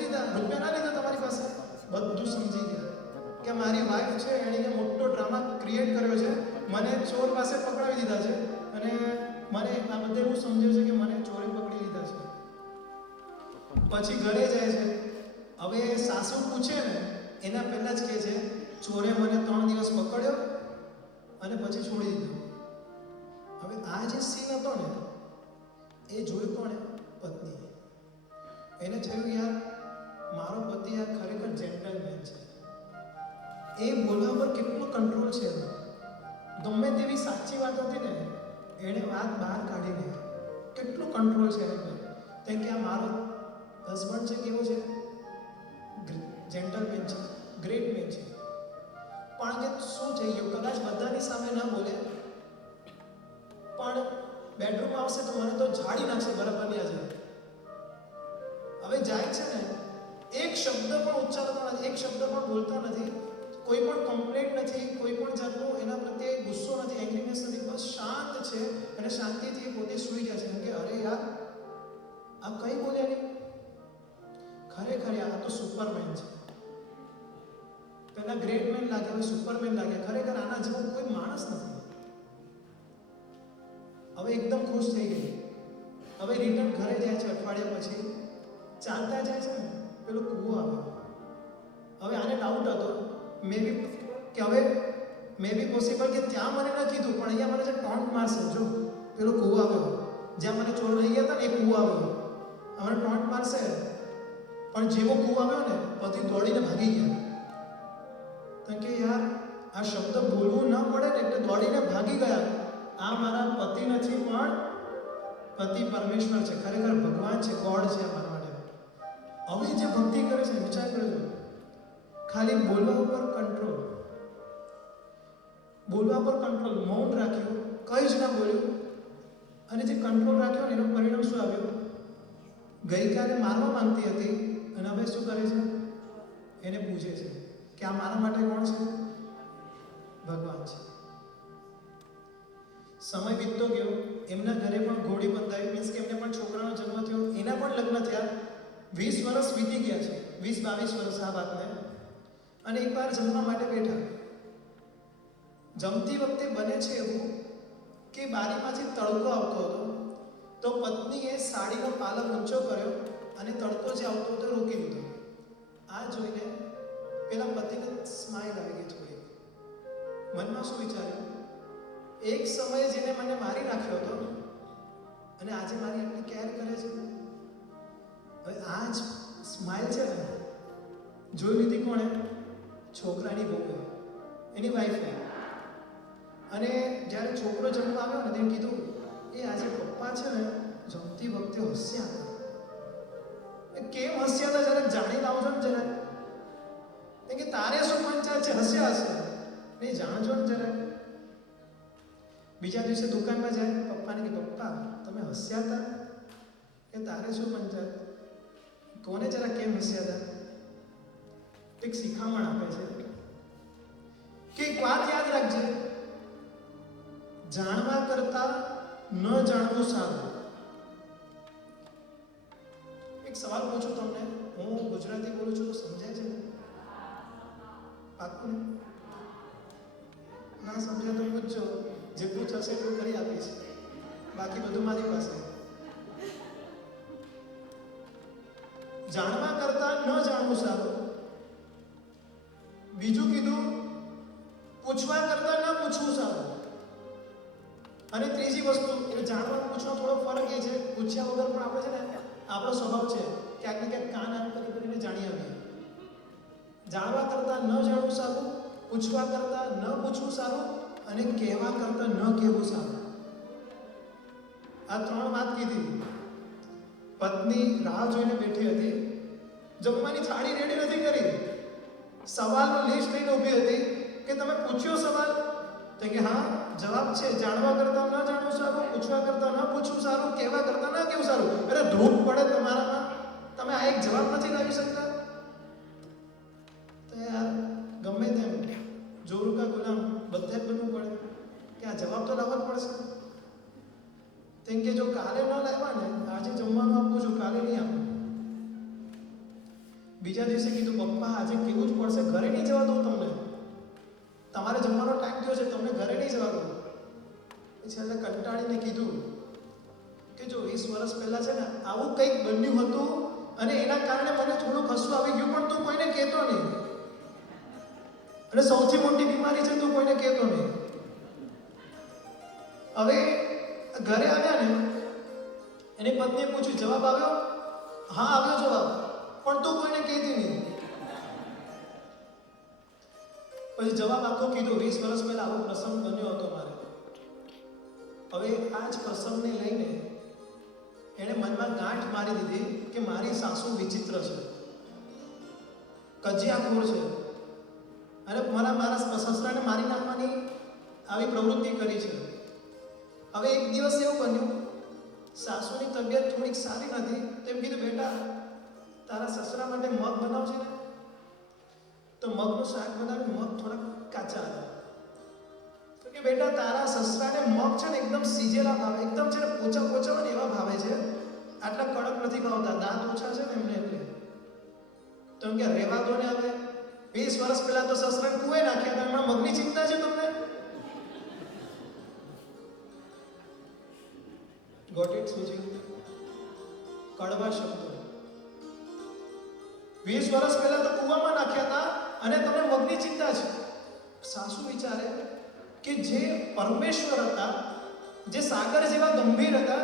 દીધા, રૂપિયા ના લીધા તમારી પાસે. બધું સમજી ગયા કે મારી વાઈફ છે, એણે મોટો ડ્રામા ક્રિએટ કર્યો છે, મને ચોર પાસે પકડાવી દીધા છે, અને મને આ બધે એવું સમજ્યું છે કે મને ચોરે પકડી લીધા છે. પછી ઘરે જાય છે. હવે સાસુ પૂછે ને એના પહેલા જ કહે છે, ચોરે મને 3 દિવસ પકડ્યો અને પછી છોડી દીધો. હવે આ જે સીન હતો ને એ જોયું કોણે? પત્ની. એને થયું યાર મારો પતિ આ ખરેખર જેન્ટલમેન છે. એ બોલવા પર કેટલો કંટ્રોલ છે. ગમે તેવી સાચી વાત હતી ને એણે વાત બહાર કાઢી લે. કેટલો કંટ્રોલ છે એને પર. કેમ કે આ મારો હસબન્ડ છે, કેવો છે? જેન્ટલમેન છે, ગ્રેટ મેન છે. પણ કે શું થઈ ગયું, કદાચ બધાની સામે ન બોલે પણ બેડરૂમ આવશે તો મને તો ઝાડી નાખશે બરાબરની આજે. હવે જાય છે ને, એક શબ્દ પણ ઉચ્ચારતા નથી, એક શબ્દ પણ બોલતા નથી, કોઈ પણ કમ્પ્લેન્ટ નથી, કોઈ પણ જાતનો એના પ્રત્યે ગુસ્સો નથી, એંગ્રીનેસ નથી, બસ શાંત છે. અને શાંતિથી પોતે સૂઈ ગયા છે. એમ કે અરે યાર આ કઈ બોલ્યા નહીં, ખરેખર આ તો સુપરમેન છે. પેલા ગ્રેટ મેન લાગે, હવે સુપરમેન લાગે. ખરેખર આના જેવો કોઈ માણસ નથી. હવે એકદમ ખુશ થઈ ગઈ. હવે રિટર્ન ઘરે જાય છે. અઠવાડિયા પછી ચાલતા જાય છે ને, પેલો કૂવો આવ્યો. હવે આને ડાઉટ હતો મે બી પોસિબલ કે ત્યાં મને ન કીધું, પણ અહીંયા મને જે ટોન્ટ મારશે. જો પેલો કૂવો આવ્યો, જ્યાં મને ચોર લઈ ગયા હતા ને એ કૂવો આવ્યો, મને ટોન્ટ મારશે. પણ જેવો કૂવો આવ્યો ને પછી દોડીને ભાગી ગયા. કારણ કે યાર આ શબ્દ બોલવું ન પડે ને એટલે દોડીને ભાગી ગયા. આ મારા પતિ નથી, પણ પતિ પરમેશ્વર છે, ખરેખર ભગવાન છે, ગોડ છે અમારા માટે. હવે જે ભક્તિ કરે છે વિચાર કરજો, ખાલી બોલવા ઉપર કંટ્રોલ, મૌન રાખ્યું, કંઈ જ ના બોલ્યું. અને જે કંટ્રોલ રાખ્યો ને એનું પરિણામ શું આવ્યું? ગઈકાલે મારવા માંગતી હતી અને હવે શું કરે છે? એને પૂછે છે કે આ મારા માટે કોણ છે? ભગવાન છે. સમય વીતતો ગયો. એમના ઘરે પણ ઘોડી બંધાઈ, મીન્સ કે એમને પણ છોકરાનો જન્મ થયો, એના પણ લગ્ન થયા. 20 વર્ષ વીતી ગયા છે, 20-22 વર્ષ આ વાતને. અને એકવાર જમવા માટે બેઠા. જમતી વખતે બને છે એવું કે બારીમાંથી તડકો આવતો હતો, તો પત્નીએ સાડીનો પાલવ ઊંચો કર્યો અને તડકો જે આવતો હતો રોકી દીધો. આ જોઈને પેલા પતિને સ્માઇલ આવી ગઈ થોડી. મનમાં શું વિચાર્યું? એક સમયે જેને મને મારી નાખ્યો હતો અને આજે મારી આટલી કેર કરે છે. હવે આ જ સ્માઇલ છે ને જોઈ લીધી કોણે? છોકરાની વહુએ, એની વાઈફે. અને જ્યારે છોકરો જમવા આવ્યો ને તેને કીધું એ આજે પપ્પા છે ને જમતી વખતે હસ્યા હતા. કેમ હસ્યા હતા જરાક જાણી લાવજો ને જરાક. કે તારે શું પંચાયત છે, હસ્યા હશે નહીં, જાણજો ને જરાક. બીજા દિવસે દુકાનમાં જાય, પપ્પાને કે પપ્પા તમે હસ્યા હતા? કે તારે શું પંચાયત, કોને જરા કેમ હસ્યા હતા? એક શિખામણ આપે છે કે એક વાત યાદ રાખજે, જાણવા કરતા ન જાણવું સારું. એક સવાલ પૂછું તમને, હું ગુજરાતી બોલું છું તો સમજાય છે ને? પાકું ને? ના સમજાય તો પૂછજો, જેટલું થશે એટલું કરી આપીશ, બાકી બધું મારી પાસે. જાણવા કરતા ન જાણવું સારું. બીજું કીધું પૂછવા કરતા ન પૂછવું સારું. અને ત્રીજી વસ્તુ એટલે જાણવા પૂછવા થોડો ફરક એ છે, પૂછ્યા વગર પણ આપણે છે ને આપણો સ્વભાવ છે ક્યાંક ને ક્યાંક કાન આમ કરીને જાણી આવીએ. જાણવા કરતા ન જાણવું સારું, પૂછવા કરતા ન પૂછવું સારું, અને કહેવા કરતા ન કહેવું સારું. આ ત્રણ વાત કીધી. પત્ની રાહ જોઈને બેઠી હતી, જમવાની થાળી રેડી નથી કરી, સવાલનું લિસ્ટ લઈને ઊભી હતી કે તમે પૂછ્યો સવાલ? તો કે હા, જવાબ છે જાણવા કરતા ન જાણવું સારું, પૂછવા કરતા ન પૂછવું સારું, કહેવા કરતા ન કહેવું સારું. અરે ધૂપ પડે તમારામાં, તમે આ એક જવાબ નથી લાવી શકતા? તો યાર ગમે તેમ જોરું કા ગુલામ બધે જ બનવું પડે કે આ જવાબ તો લાવવા જ પડશે. તેમ કે જો કાલે ન લાવ્યા ને, આજે જમવાનું આપું છું, કાલે નહીં આપું. બીજા દિવસે કીધું પપ્પા આજે કેવું જ પડશે, ઘરે નહીં જવા દઉં તમને, તમારે જમવાનો ટાઈમ થયો છે, તમને ઘરે નહીં જવા દઉં. પછી એટલે કંટાળીને કીધું કે જો 20 વર્ષ પહેલા છે ને આવું કંઈક બન્યું હતું અને એના કારણે મને થોડું હસવું આવી ગયું, પણ તું કોઈને કહેતો નહીં. અને સૌથી મોટી બીમારી છે તું કોઈને કહેતો નહીં. હવે ઘરે આવ્યા ને, એની પત્નીએ પૂછ્યું જવાબ આવ્યો? હા આવ્યો જવાબ, પણ તું કોઈને કહેતી નહીં. પછી જવાબ આખો કીધો, 20 વર્ષ પહેલા આવો પ્રસંગ બન્યો હતો મારે. હવે આ જ પ્રસંગને લઈને એણે મનમાં ગાંઠ મારી દીધી કે મારી સાસુ વિચિત્ર છે, કજિયાખોર છે, અને મારા સસરાને મારી નાખવાની આવી પ્રવૃત્તિ કરી છે. હવે એક દિવસ એવું બન્યું, સાસુની તબિયત થોડીક સારી નથી, તેમ કીધું બેટા તારા સસરા માટે મગ બનાવજે ને. તો મગનું શાક બનાવ્યું, મગ થોડાક કાચા હતા. તો કે બેટા તારા સસરાને મગ છે ને એકદમ સીજેલા ભાવે, એકદમ છે ને પોચા પોચા હોય ને એવા ભાવે છે, આટલા કડક નથી ભાવતા, દાંત ઓછા છે ને એમને એટલે. તો એમ કે રેવા દો ને, હવે 20 વર્ષ પહેલા તો સસરાને કુએ નાખ્યા હતા, હમણાં મગની ચિંતા છે તમને? ગોટ ઇટ સુજી? કડવા શબ્દો 20 વર્ષ પહેલા તો કુવામાં નાખ્યા હતા અને તમને મગની ચિંતા છે. સાસુ વિચારે કે જે પરમેશ્વર હતા, જે સાગર જેવા ગંભીર હતા,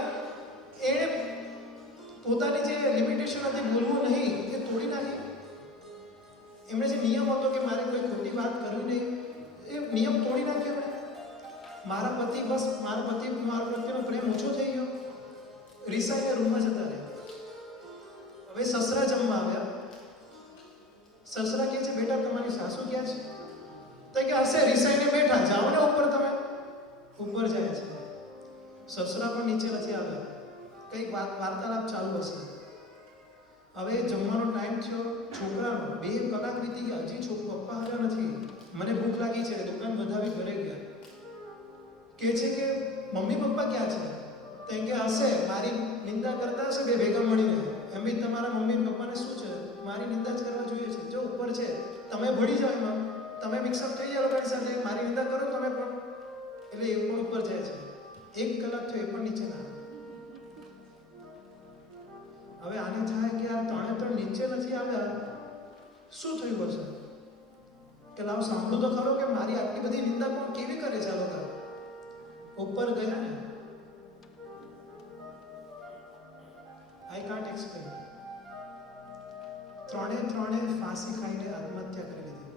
એણે પોતાની જે લિમિટેશન હતી બોલવું નહીં એ તોડી નાખી. એમણે જે નિયમ હતો કે મારે કોઈ ખોટી વાત કરવી નહીં, એ નિયમ તોડી નાખ્યો એમણે. મારા પ્રત્યેનો પ્રેમ ઓછો થઈ ગયો, રીસાઈને રૂમમાં જતા રહ્યા. હવે સસરા જમવા આવ્યા. સસરા કહે છે બેટા તમારી સાસુ ક્યાં છે? તો કે હશે રીસાઈને બેઠા, જાઓ ને ઉપર. તમે ઉપર જાય છે. સસરા પણ નીચે નથી આવ્યા, કંઈક વાર્તાલાપ ચાલુ હશે. હવે જમવાનો ટાઈમ થયો, છોકરાનો 2 કલાક વીતી ગયા, હજી પપ્પા આવ્યા નથી. મને ભૂખ લાગી છે, દુકાન વધાવી ઘરે ગયા. કહે છે કે મમ્મી પપ્પા ક્યાં છે? તો કે હશે મારી નિંદા કરતા હશે બે ભેગા મળીને. એમ બી તમારા મમ્મી પપ્પાને શું છે, મારી નિંદા જ કરવા જોઈએ છે. જો ઉપર છે, તમે ભળી જાઓ એમાં, તમે મિક્સઅપ થઈ જાઓ લોકોની સાથે, મારી નિંદા કરો તમે પણ. એટલે એ પણ ઉપર જાય છે. 1 કલાક થયો, એ પણ નીચે ના. હવે આને થાય કે આ ત્રણે નીચે નથી આવ્યા, શું થયું હશે? કે લાવ સાંભળું તો ખરો કે મારી આટલી બધી નિંદા પણ કેવી કરે છે આ લોકો. ઉપર ગયા ને, આઈ કાન્ટ એક્સપ્લેન. ત્રણે ફાંસી ખાઈને આત્મહત્યા કરી લીધી.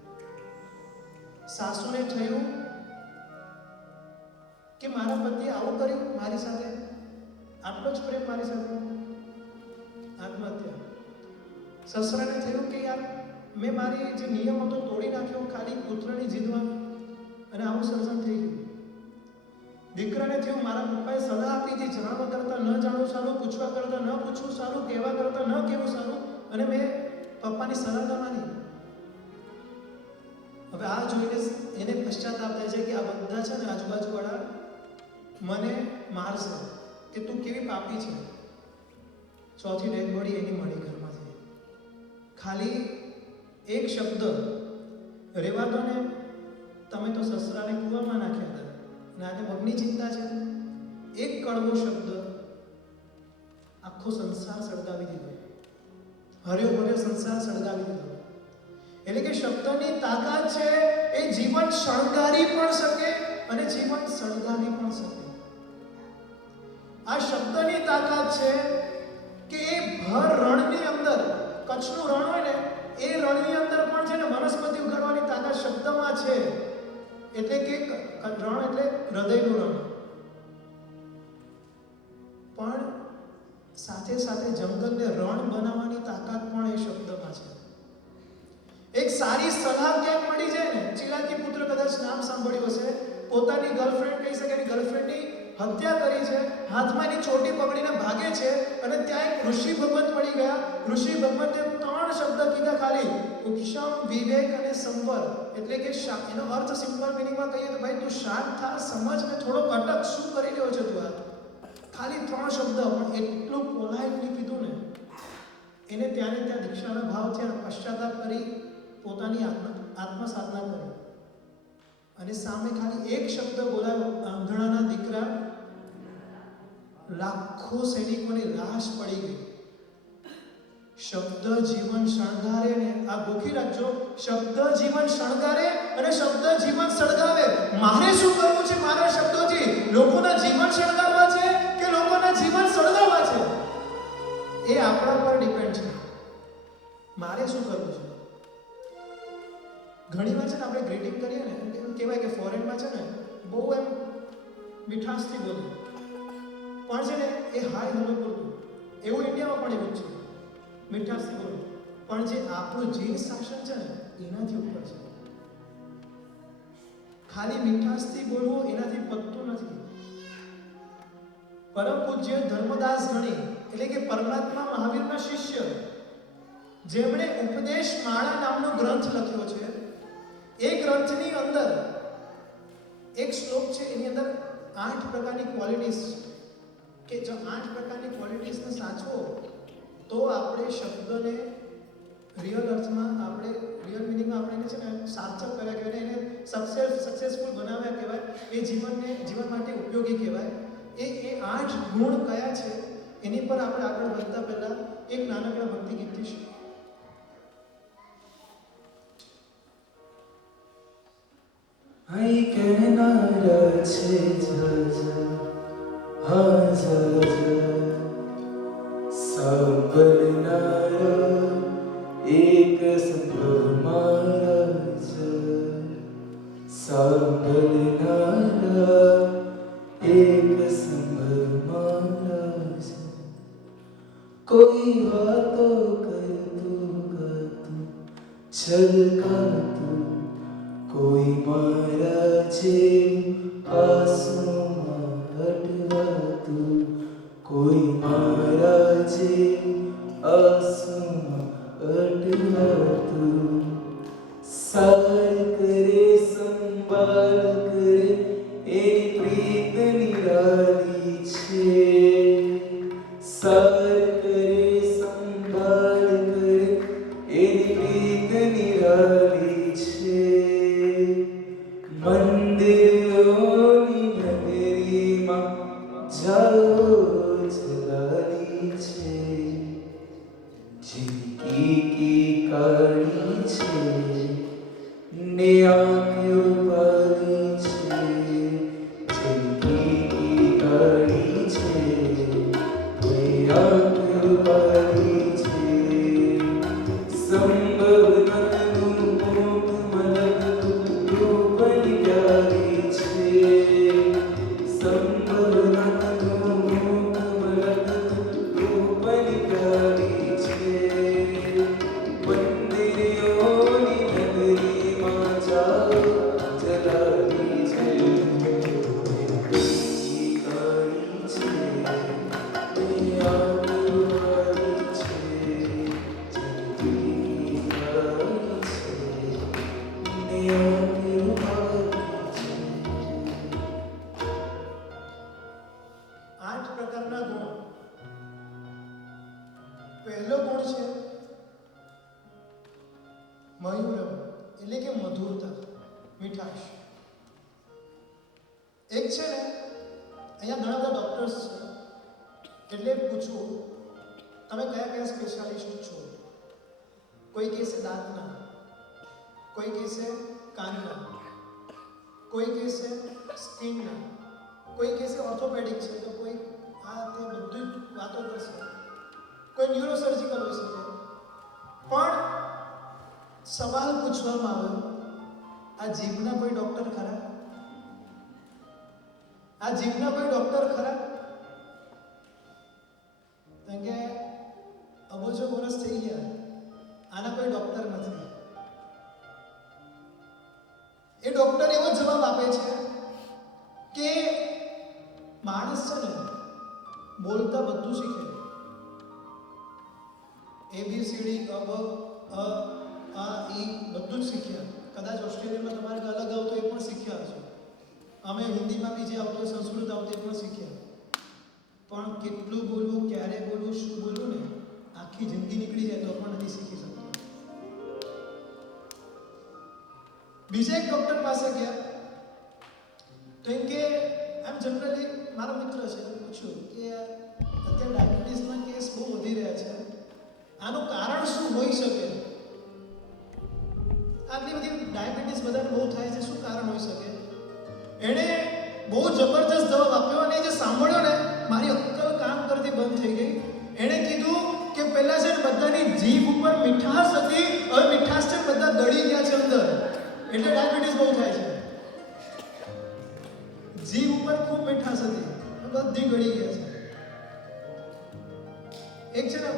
સાસુને થયું કે મારા પતિએ આવું કર્યું મારી સાથે, આટલો જ પ્રેમ મારી સાથે, આત્મહત્યા. સસરાને થયું કે યાર મેં મારી જે નિયમ હતો તોડી નાખ્યો ખાલી પુત્રની જીદમાં, અને આવું સર્જન થઈ ગયું. દીકરાને થયું મારા પપ્પાએ સલાહ આપી હતી જાણવા કરતા ન જાણવું સારું, પૂછવા કરતા ન પૂછવું સારું, કહેવા કરતા ન કહેવું સારું, અને મેં પપ્પાની સલાહ ન માની. હવે આ જોઈને એને પશ્ચાતાપ થાય છે કે આ બધા છે ને આજુબાજુવાળા મને મારશે કે તું કેવી પાપી છે, ચોથી ડેડ બોડી એની મળી ઘરમાંથી. ખાલી એક શબ્દ, રેવા દો ને, તમે તો સસરાને કૂવામાં નાખ્યા હતા અને આજે મગની ચિંતા છે. એક કડવો શબ્દ આખો સંસાર સળગાવી દીધો, હર્યો ભર્યો સંસાર સળગાવી દીધો. એટલે કે શબ્દની તાકાત છે, એ જીવન શણગારી પણ શકે અને જીવન સળગાવી પણ શકે. આ શબ્દની તાકાત છે કે એ ભર રણની અંદર, કચ્છનું રણ હોય ને, એ રણની અંદર પણ છે ને વનસ્પતિ ઉગાડવાની તાકાત શબ્દમાં છે. એટલે કે રણ એટલે હૃદયનું રણ. પણ સાથે સાથે જંગલને રણ બનાવવાની તાકાત પણ એ શબ્દમાં છે. એક સારી સલાહ ક્યાંક મળી જાય ને, ચિલાકી પુત્ર કદાચ નામ સાંભળ્યું હશે, પોતાની ગર્લફ્રેન્ડ કહી શકે, ગર્લફ્રેન્ડની હત્યા કરી છે, હાથમાં એની ચોટી પકડીને ભાગે છે અને ત્યાં એક ઋષિ ભગવત મળી ગયા. ઋષિ ભગવતે 3 શબ્દ કીધા ખાલી, ઉપશમ, વિવેક અને સંવર. એટલે કે એનો અર્થ સિમ્પલ મિનિંગમાં કહીએ તો ભાઈ તું શાંત થા, સમજ ને થોડો અટક, શું કરી રહ્યો છે તું? આ ખાલી 3 શબ્દ, પણ એટલું પોલાઇટલી કીધું ને, એને ત્યાં ને ત્યાં દીક્ષાના ભાવથી પશ્ચાતાપ કરી પોતાની આત્મસાધના કરી અને સામે ખાલી એક શબ્દ બોલાવ્યો, આંધળાના દીકરા. લાખો સૈનિકોની લાશ પડી ગઈ. શબ્દ જીવન શણગારે ને, આ ગોખી રાખજો, શબ્દ જીવન શણગારે અને શબ્દ જીવન સળગાવે. મારે શું કરવું છે મારા શબ્દોથી? લોકોના જીવન શણગારવા છે કે લોકોના જીવન સળગાવવા છે? એ આપણા પર ડિપેન્ડ છે. મારે શું કરવું છે? ઘણી વાર છે ને આપણે ગ્રીટિંગ કરીએ ને, એમ કહેવાય કે ફોરેનમાં છે ને બહુ એમ મીઠાશથી બોલે, પણ છે ને એ હાય હેલો પૂરતું. એવું ઇન્ડિયામાં પણ એવું છે, મીઠાશથી બોલે. પણ જે આપણું જીન શાસન છે ને એનાથી ઉપર છે. ખાલી મીઠાશથી બોલવું એનાથી પતતું નથી. પરમ પૂજ્ય ધર્મદાસ ગણી, એટલે કે પરમાત્મા મહાવીરના શિષ્ય, જેમણે ઉપદેશ માળા નામનો ગ્રંથ લખ્યો છે, એ ગ્રંથની અંદર એક શ્લોક છે, એની અંદર 8 પ્રકારની ક્વોલિટીઝ કે જો 8 પ્રકારની ક્વોલિટીઝને સાચવો તો આપણે શબ્દને રિયલ અર્થમાં, આપણે રિયલ મિનિંગમાં આપણે એને છે ને સાર્થક કર્યા કહેવાય, એને સક્સેસફુલ બનાવ્યા કહેવાય, એ જીવન માટે ઉપયોગી કહેવાય. એ 8 ગુણ કયા છે એની પર આપણે આગળ વધતા પહેલા એક નાનકડા ભક્તિ ગીત છે. આઈ કહેનારા છે હા સાંભળનારા એક સંભવ મારા સાંભળનારા એક સંભવ મારા. કોઈ વાતો કરતું ગાતું છલકાતું, કોઈ મારા જેવું આંસુમાં અટવાતું, કોઈ મારા જેવું આંસુમાં અટવાતું. સાર કરે સંભાળ કરે એની પ્રીત નિરાલી છે. સાર કરે સંભાળ કરે એની પ્રીત નિરાલી છે. મંદિરોની નગરીમાં જાઓ જલાલી છે. જિંદગી કાળી છે ને આંખો પાલી છે. જિંદગી કાળી છે ને આંખો પાલી છે. સંભવ નતું મોટ મલકતું રૂપની પ્યારી છે. સંભવ નતું મોટ મલકતું રૂપની પ્યારી છે. મંદિરોની નગરીમાં જાઓ એટલે કે મધુરતા, મીઠાશ. એક છે ને, અહીંયા ઘણા બધા ડૉક્ટર્સ છે, એટલે પૂછું તમે કયા કયા સ્પેશિયાલિસ્ટ છો? કોઈ કહેશે દાંતના, કોઈ કહેશે કાનના, કોઈ કહેશે સ્કિનના, કોઈ કહેશે ઓર્થોપેડિક છે, તો કોઈ આ તે બધી વાતો કરશે, કોઈ ન્યુરોસર્જિકલ હોઈ શકે. પણ સવાલ પૂછવામાં આવ્યો, આ જીભના કોઈ ડૉક્ટર ખરા? આ જીભના કોઈ ડૉક્ટર ખરા? કારણ કે અબજો વર્ષ થઈ ગયા, આના કોઈ ડૉક્ટર નથી. એ ડૉક્ટર એવો જવાબ આપે છે કે માણસ છે ને બોલતા બધું શીખે, ABCD, અબ, અ, આ, ઈ બધું જ શીખ્યા. કદાચ ઓસ્ટ્રેલિયામાં તમારે અલગ આવતું એ પણ શીખ્યા હશો. અમે હિન્દીમાં બી જે આવતું સંસ્કૃત આવતું એ પણ શીખ્યા. પણ કેટલું બોલવું, ક્યારે બોલવું, શું બોલવું ને આખી જિંદગી નીકળી જાય તો પણ નથી શીખી શકતો. બીજા એક ડૉક્ટર પાસે ગયા તો એમ કે આમ જનરલી મારો મિત્ર છે, પૂછ્યું કે અત્યારે ડાયાબિટીસના કેસ બહુ વધી રહ્યા છે, આનું કારણ શું હોઈ શકે? આટલી બધી ડાયાબિટીસ બધાને બહુ થાય છે, શું કારણ હોઈ શકે? એણે બહુ જબરજસ્ત જવાબ આપ્યો અને જે સાંભળ્યો ને મારી અક્કલ કામ કરતી બંધ થઈ ગઈ. એણે કીધું કે પહેલા છે બધાની જીભ ઉપર મીઠાશ હતી, હવે મીઠાશ છે બધા ગળી ગયા છે અંદર, એટલે ડાયાબિટીસ બહુ થાય છે. જીભ ઉપર ખૂબ મીઠાશ હતી, બધી ગળી ગયા છે. એક છે ને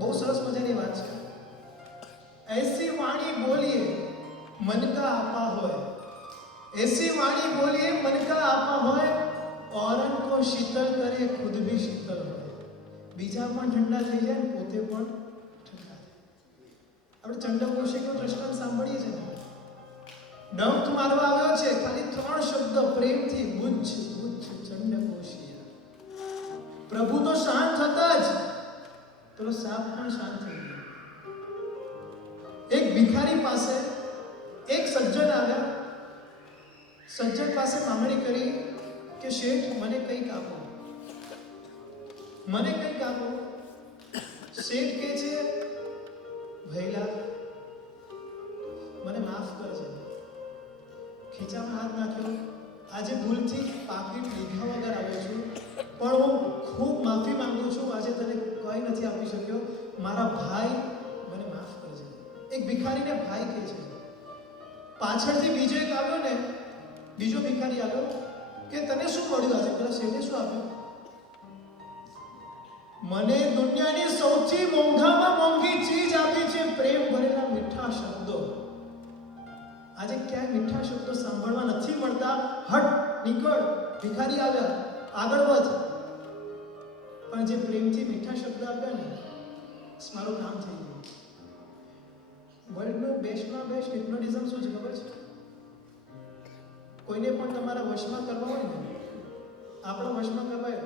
બહુ સરસ મજાની વાત છે, ऐसी वाणी बोलिए मन का आपा होय, ऐसी वाणी बोलिए मन का आपा होय, औरन को शीतल करे खुद भी शीतल હોય. બીજા પણ ઠંડા થઈ જાય ને પોતે પણ ઠંડા થાય. આપણે ચંડકોશિકનો દ્રષ્ટાંત સાંભળીએ છીએ, ડંખ મારવા આવ્યો છે, ખાલી 3 શબ્દ પ્રેમથી બુદ્ધ બુદ્ધ ચંડકોશિયા. પ્રભુ તો શાંત હતા જ, પેલો સાપ પણ શાંત થઈ ગયો. એક ભિખારી પાસે એક સજ્જન આવ્યા, સજ્જન પાસે માંગણી કરી કે શેઠ મને કંઈક આપો, મને કંઈક આપો. શેઠ કહે છે ભૈલા મને માફ કરજે, ખીચામાં હાથ નાખ્યો, આજે ભૂલથી પાકીટ લીધા વગર આવ્યો છું, પણ હું ખૂબ માફી માંગુ છું, આજે તને કંઈ નથી આપી શક્યો, મારા ભાઈ મને માફ કરજે. એક ભિખારીને ભાઈ કહે છે. પાછળથી બીજો એક આવ્યો ને, બીજો ભિખારી આવ્યો કે તને શું મળ્યું આજે? પેલા શેઠે શું આપ્યું? મને દુનિયાની સૌથી મોંઘામાં મોંઘી ચીજ આપી છે, પ્રેમ ભરેલા મીઠા શબ્દો. આજે ક્યાંય મીઠા શબ્દો સાંભળવા નથી મળતા. હટ નીકળ, ભિખારી આવ્યા, આગળ વધ. પણ જે પ્રેમથી મીઠા શબ્દ આપ્યા ને, મારું કામ થઈ ગયું. વર્લ્ડનું બેસ્ટમાં બેસ્ટ હિપ્નોટિઝમ શું છે ખબર છે? કોઈને પણ તમારા વશમાં કરવા હોય ને, આપણા વશમાં કરાય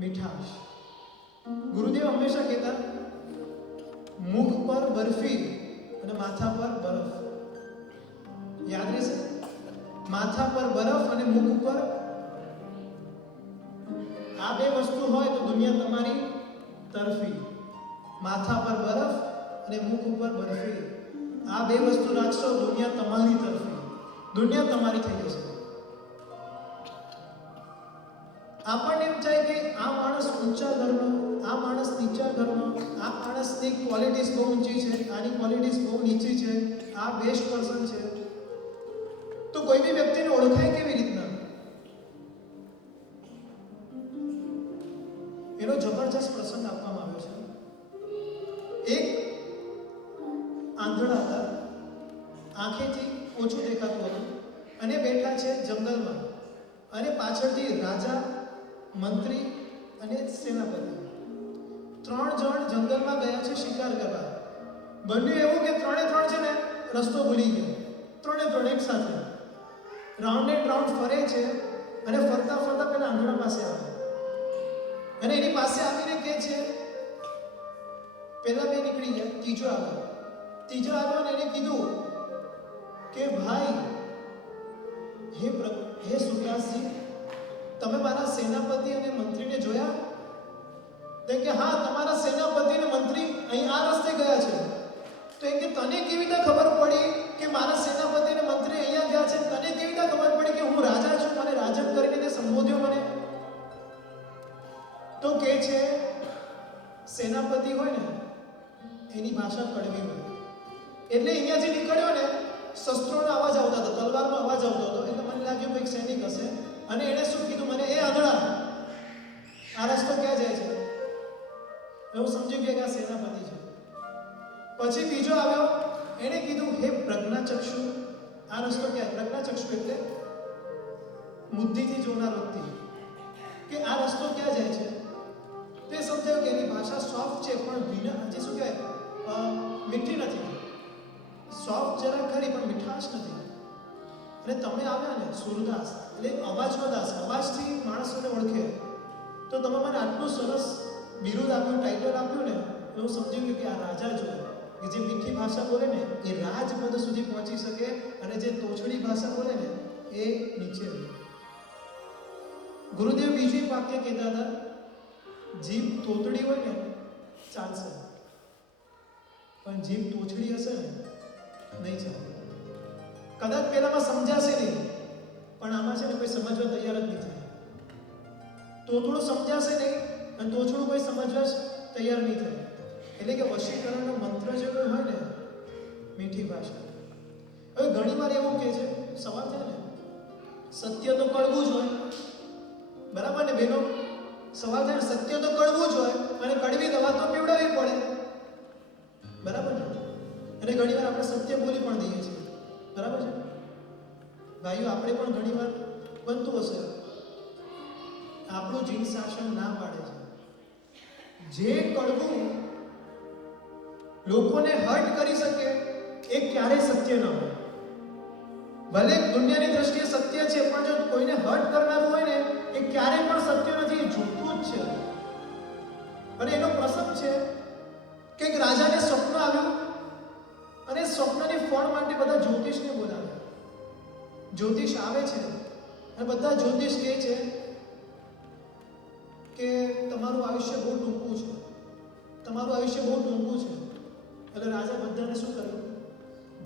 મીઠાશ. ગુરુદેવ હંમેશા કહેતા મુખ પર બરફી અને માથા પર બરફ. યાદ રહેશે? માથા પર બરફ અને મુખ પર. આ બે વસ્તુ હોય તો દુનિયા તમારી તરફી. માથા પર બરફ અને મુખ ઉપર બરફી. આ બે વસ્તુ રાખશો, દુનિયા તમારી તરફી, દુનિયા તમારી થઈ જશે. આપણને એમ થાય કે આ માણસ ઊંચા ઘરનો, આ માણસ નીચા ઘરનો, આ માણસની ક્વોલિટીઝ બહુ ઊંચી છે, આની ક્વોલિટીઝ બહુ નીચી છે, આ બેસ્ટ પર્સન છે. તો કોઈ બી વ્યક્તિને ઓળખાય કેવી રીતના? એનો જબરજસ્ત પ્રસંગ આપવામાં આવ્યો છે. એક આંધળા હતા, આંખેથી ઓછું દેખાતું હતું, અને બેઠા છે જંગલમાં, અને પાછળથી રાજા, મંત્રી અને સેનાપતિ 3 જણ જંગલમાં ગયા છે શિકાર કરવા. બન્યું એવું કે 3 છે ને રસ્તો ભૂલી ગયા. 3 એક સાથે રાઉન્ડ એન્ડ રાઉન્ડ ફરે છે, અને ફરતા ફરતા પેલા આંધળા પાસે આવે, અને એની પાસે આવીને કહે છે, પેલા બે નીકળી ગયા, ત્રીજો આવે. ત્રીજો આવ્યો ને એને કીધું કે ભાઈ હે સુરદાસજી, તમે મારા સેનાપતિ અને મંત્રીને જોયા? તો કે હા, તમારા સેનાપતિ અને મંત્રી અહીં આ રસ્તે ગયા છે. તો એ કે તને કેવી રીતે ખબર પડી કે મારા સેનાપતિ અને મંત્રી અહીંયા ગયા છે? તને કેવી રીતે ખબર પડી કે હું રાજા છું? મને રાજન કરીને તે સંબોધ્યો મને. તો કે છે સેનાપતિ હોય ને એની ભાષા કડવી હોય. એટલે અહીંયા જે નીકળ્યો ને શસ્ત્રોનો અવાજ આવતો હતો, તલવારનો અવાજ આવતો હતો. એટલે મને લાગ્યું કોઈક સૈનિક હશે. અને એણે શું કીધું મને, એ આંધળા, આ રસ્તો ક્યાં જાય છે? એવું સમજી ગયો કે આ સેનાપતિ છે. પછી બીજો આવ્યો, એણે કીધું હે પ્રજ્ઞાચક્ષુ, આ રસ્તો ક્યાં? પ્રજ્ઞાચક્ષુ એટલે બુદ્ધિથી જોનાર વ્યક્તિ, કે આ રસ્તો ક્યાં જાય છે? તે સમજાયું કે એની ભાષા સોફ્ટ છે પણ વિના જે શું કહેવાય મીઠી નથી. સોફ્ટ જરા ખરી પણ મીઠાશ નથી. અને તમે આવ્યા ને સુરદાસ એટલે અવાજનો દાસ, અવાજથી માણસોને ઓળખે. તો તમે મને આટલું સરસ બિરુદ આપ્યું, ટાઇટલ આપ્યું ને, એવું સમજી ગયું કે આ રાજા જોઈએ કે જે મીઠી ભાષા બોલે ને એ રાજપદ સુધી પહોંચી શકે, અને જે તોછડી ભાષા બોલે ને એ નીચે રહે. ગુરુદેવ બીજું એક વાક્ય કહેતા હતા, જીભ તોતડી હોય ને ચાલશે, પણ જીભ તોછડી હશે ને નહીં ચાલે. કદાચ પહેલામાં સમજાશે નહીં, પણ આમાં છે ને કોઈ સમજવા તૈયાર જ નહીં થાય. તોતડું સમજાશે નહીં અને તોછડું કોઈ સમજવા તૈયાર નહીં થાય. એટલે કે વશીકરણનો મંત્ર જે કોઈ હોય ને મીઠી ભાષા. હવે ઘણી વાર એવું કહે છે, સવાલ છે ને સત્ય તો કડવું જ હોય, બરાબર ને બેનો? સવાલ થાય ને સત્ય તો કડવું જ હોય અને કડવી દવા તો પીવડાવવી પડે, બરાબર ને? અને ઘણી વાર આપણે સત્ય બોલી પણ દઈએ છીએ, બરાબર છે ભાઈઓ? આપણે પણ ઘણી વાર બનતું હશે, આપણું જીન શાસન ના પાડે છે. જે કડવું લોકોને હર્ટ કરી શકે એ ક્યારેય સત્ય ન હોય. ભલે દુનિયાની દ્રષ્ટિએ સત્ય છે, પણ જો કોઈને હર્ટ કરનારું હોય ને એ ક્યારેય પણ સત્ય નથી, એ જૂઠું જ છે. અને એનો પ્રસંગ છે કે એક રાજાને સ્વપ્ન આવ્યું અને સ્વપ્નની ફળ માટે બધા જ્યોતિષને બોલાવ્યા. જ્યોતિષ આવે છે અને બધા જ્યોતિષ કહે છે કે તમારું આયુષ્ય બહુ ટૂંકું છે, તમારું આયુષ્ય બહુ ટૂંકું છે. એટલે રાજા બધાને શું કર્યું?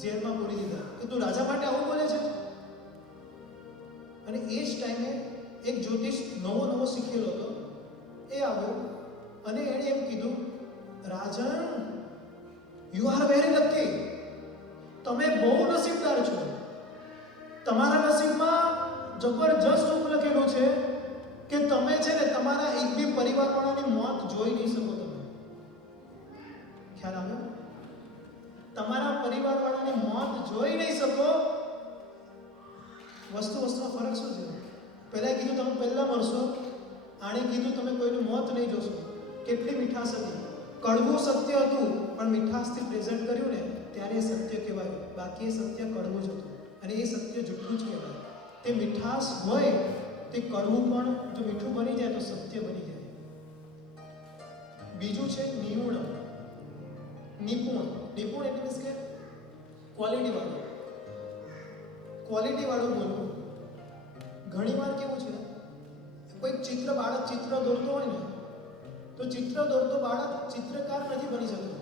જેલમાં પૂરી દીધા કે તું રાજા માટે આવું બોલે છે. અને એ જ ટાઈમે એક જ્યોતિષ નવો શીખેલો હતો, એ આવ્યો અને એણે એમ કીધું, રાજન, યુ આર વેરી લકી, તમે બહુ નસીબદાર છો. તમારા નસીબમાં જબરજસ્ત સુખ લખેલું છે કે તમે છે ને તમારા એક બી પરિવારવાળાની મોત જોઈ નહીં શકો. તમે ખ્યાલ આવ્યો? તમારા પરિવારવાળાની મોત જોઈ નહીં શકો. વસ્તુનો ફરક શું છે? પહેલા કીધું તમે પહેલા મરશો, આણે કીધું તમે કોઈનું મોત નહીં જોશો. કેટલી મીઠાશ હતી! કડવું સત્ય હતું પણ મીઠાશથી પ્રેઝન્ટ કર્યું ને ત્યારે એ સત્ય કહેવાય. બાકી એ સત્ય કડવું જ હતું અને એ સત્ય જૂઠું જ કહેવાય. તે મીઠાશ હોય તે કડવું પણ જો મીઠું બની જાય તો સત્ય બની જાય. બીજું છે નિપુણ. નિપુણ એટલે મીન્સ કે ક્વોલિટી વાળું બોલવું. ઘણી વાર કેવું છે, કોઈ બાળક ચિત્ર દોરતો હોય ને તો ચિત્ર દોરતો બાળક ચિત્રકાર નથી બની શકતો.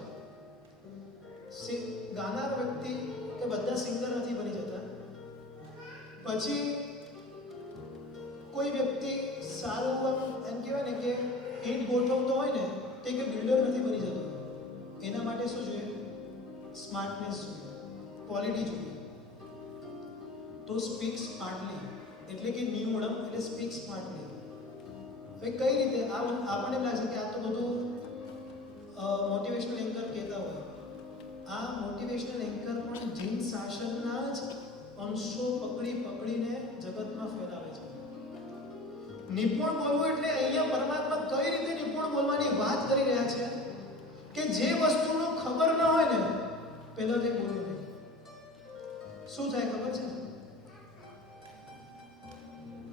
ગાનાર વ્યક્તિ કે બધા સિંગર નથી બની જતા. પછી કોઈ વ્યક્તિ સારું એમ કહેવાય ને કે ઈંટ ગોઠવતો હોય ને તે કે બિલ્ડર નથી બની જતો. એના માટે શું જોઈએ? સ્માર્ટનેસ જોઈએ, ક્વોલિટી જોઈએ. તો સ્પીક સ્માર્ટલી એટલે કે નિપુણમ એટલે સ્પીક સ્માર્ટલી. હવે કઈ રીતે આપણને લાગે કે આ તો બધું મોટિવેશનલ એન્કર કહેતા હોય. આ મોટિવેશનલ એન્કર પણ જીન શાસનના જ અંશો પકડીને જગતમાં ફેલાવે છે. નિપુણ બોલવું એટલે અહીંયા પરમાત્મા કઈ રીતે નિપુણ બોલવાની વાત કરી રહ્યા છે કે જે વસ્તુનું ખબર ન હોય ને પહેલા તે બોલવું નહીં. શું થાય ખબર છે?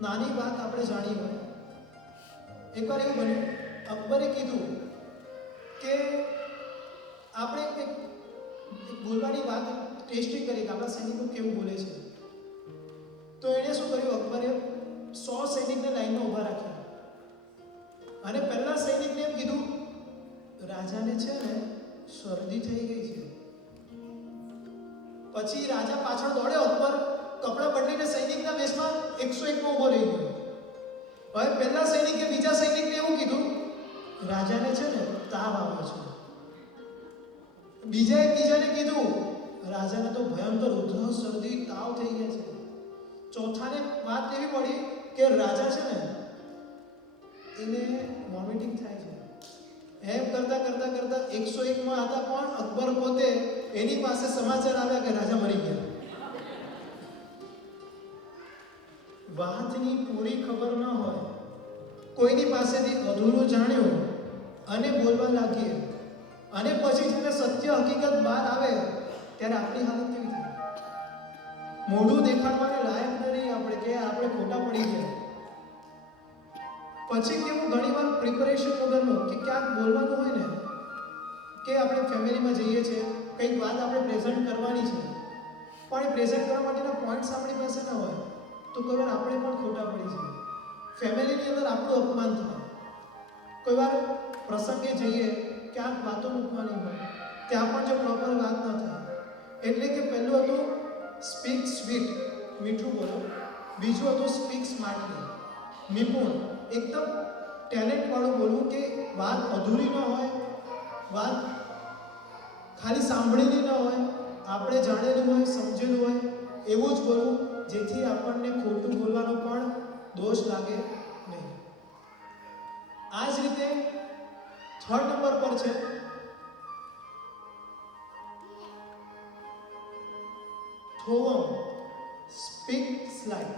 નાની વાત આપણે જાણી હોય. એકવાર એવું બન્યું, અકબરે કીધું કે આપણે બોલવાની વાત ટેસ્ટિંગ કરી કે આપણા સૈનિકો કેવું બોલે છે. તો એણે શું કર્યું, અકબરે 100 સૈનિકને લાઈનમાં ઊભા રાખ્યા અને પહેલા સૈનિકને એમ કીધું, રાજાને છે ને શરદી થઈ ગઈ છે. પછી રાજા પાછળ દોડ્યો, અકબર કપડા બદલીને સૈનિકના વેશમાં 101 માં ઊભો રહી ગયો. હવે પહેલા સૈનિકે બીજા સૈનિકને એવું કીધું, રાજાને છે ને તાવ આવે છે. બીજાએ ત્રીજાને કીધું, રાજાને તો ભયંકર ઉધરસ, શરદી, તાવ થઈ ગયા છે. ચોથાને વાત એવી પડી કે રાજા છે ને એને વોમિટિંગ થાય છે. એમ કરતા કરતા કરતા 101 માં હતા, પણ અકબર પોતે એની પાસે સમાચાર આવ્યા કે રાજા મરી ગયા. વાતની પૂરી ખબર ન હોય, કોઈની પાસેથી અધૂરું જાણ્યું અને બોલવા લાગીએ અને પછી જ્યારે સત્ય હકીકત બહાર આવે ત્યારે આપણી હાલત કેવી થાય? મોઢું દેખાડવાને લાયક નથી આપણે કે આપણે ખોટા પડી ગયા. પછી કેવું ઘણીવાર પ્રિપરેશન વગરનું કે ક્યાંક બોલવાનું હોય ને, કે આપણે ફેમિલીમાં જઈએ છીએ, કંઈક વાત આપણે પ્રેઝન્ટ કરવાની છે, પણ એ પ્રેઝન્ટ કરવા માટેના પોઈન્ટ્સ આપણી પાસે ન હોય તો કોઈ વાર આપણે પણ ખોટા પડી જઈએ. ફેમિલીની અંદર આપણું અપમાન થાય. કોઈ વાર પ્રસંગે જઈએ, ક્યાંક વાતો મૂકવાની હોય, ત્યાં પણ જો પ્રોપર વાત ન થાય. એટલે કે પહેલું હતું સ્પીક સ્વીટ, મીઠું બોલો. બીજું હતું સ્પીક સ્માર્ટલી, નિપુણ, એકદમ ટેલેન્ટવાળું બોલવું, કે વાત અધૂરી ન હોય, વાત ખાલી સાંભળેલી ન હોય, આપણે જાણેલું હોય, સમજેલું હોય એવું જ બોલવું, જેથી આપણને ખોટું બોલવાનો પણ દોષ લાગે નહીં. આ જ રીતે 3rd નંબર પર છે થોવમ, સ્પીક સ્લાઇડ,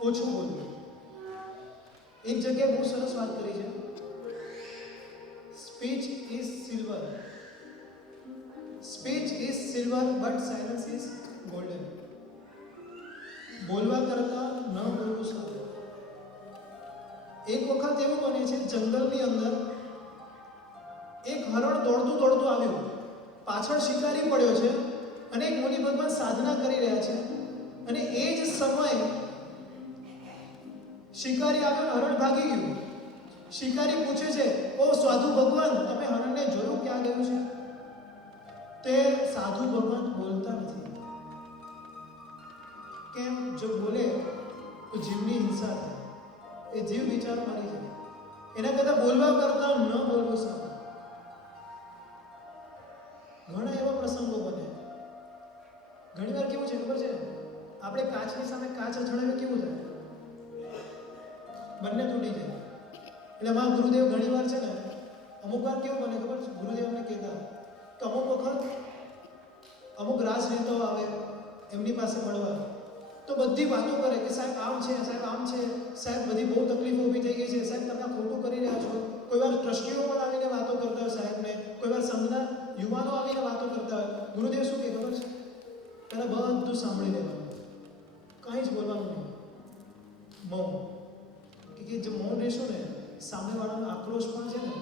ઓછું બોલવું. એક જગ્યાએ બહુ સરસ વાત કરી છે, speech is silver, speech is silver but silence is golden. બોલવા કરતા ન બોલવું સારું. એક વખત એવું બને છે, જંગલની અંદર એક હરણ દોડતું દોડતું આવ્યું, પાછળ શિકારી પડ્યો છે અને એક મુનિ ભગવાન સાધના કરી રહ્યા છે, અને એ જ સમયે શિકારી આવ્યો, હરણ ભાગી ગયું. શિકારી પૂછે છે, ઓ સાધુ ભગવાન, તમે હરણને જોયું, ક્યાં ગયું છે? તે સાધુ ભગવાન બોલતા નથી. કેમ? જો બોલે તો જીવની હિંસા થાય, એ જીવ વિચાર મારી જાય. એના કરતા બોલવા કરતા ન બોલવું સારું. ઘણા એવા પ્રસંગો બને. ઘણીવાર કેવું છે ખબર છે, આપણે કાચની સામે કાચ અથડાવે કેવું થાય? બંને તૂટી જાય. એટલે મારા ગુરુદેવ ઘણીવાર છે ને, અમુક વાર કેવું બને ખબર છે, ગુરુદેવ અમને કહેતા કે અમુક વખત અમુક રાજનેતાઓ આવે એમની પાસે મળવા, તો બધી વાતો કરે કે સાહેબ આમ છે, સાહેબ આમ છે, સાહેબ બધી બહુ તકલીફો ઊભી થઈ ગઈ છે, સાહેબ તમે ખોટું કરી રહ્યા છો. કોઈ વાર ટ્રસ્ટીઓ પણ આવીને વાતો કરતા હોય સાહેબને, કોઈ વાર સંઘના યુવાનો આવીને વાતો કરતા હોય. ગુરુદેવ શું કહે ખબર છે? પહેલાં બધું સાંભળી લેવાનું, કંઈ જ બોલવાનું નહીં, મૌન. કે જે મૌન રહેશો ને, સામેવાળાનો આક્રોશ પણ છે ને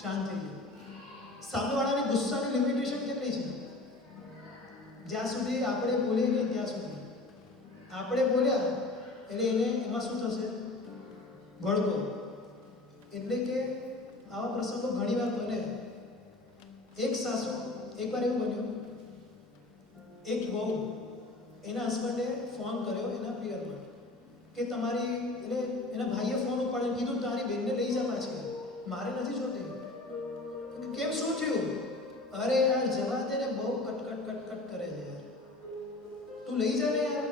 શાંત થઈ જાય. સામેવાળાની ગુસ્સાની લિમિટેશન કેટલી છે? જ્યાં સુધી આપણે બોલીએ નહીં ત્યાં સુધી. આપણે બોલ્યા એટલે એને એમાં શું થશે? ભડકો. એટલે કે આવા પ્રસંગો ઘણીવાર બને. એક સાસુ, એકવાર એવું બન્યું, એક વહુ એના હસબન્ડે ફોન કર્યો એના પિયરમાં કે તમારી, એટલે એના ભાઈએ ફોન ઉપાડીને કીધું તારી બેનને લઈ જા પાછી, મારે નથી જોતી. કેમ, શું થયું? અરે યાર જવા દે ને, બહુ કટકટ કટકટ કરે છે યાર, તું લઈ જા ને યાર.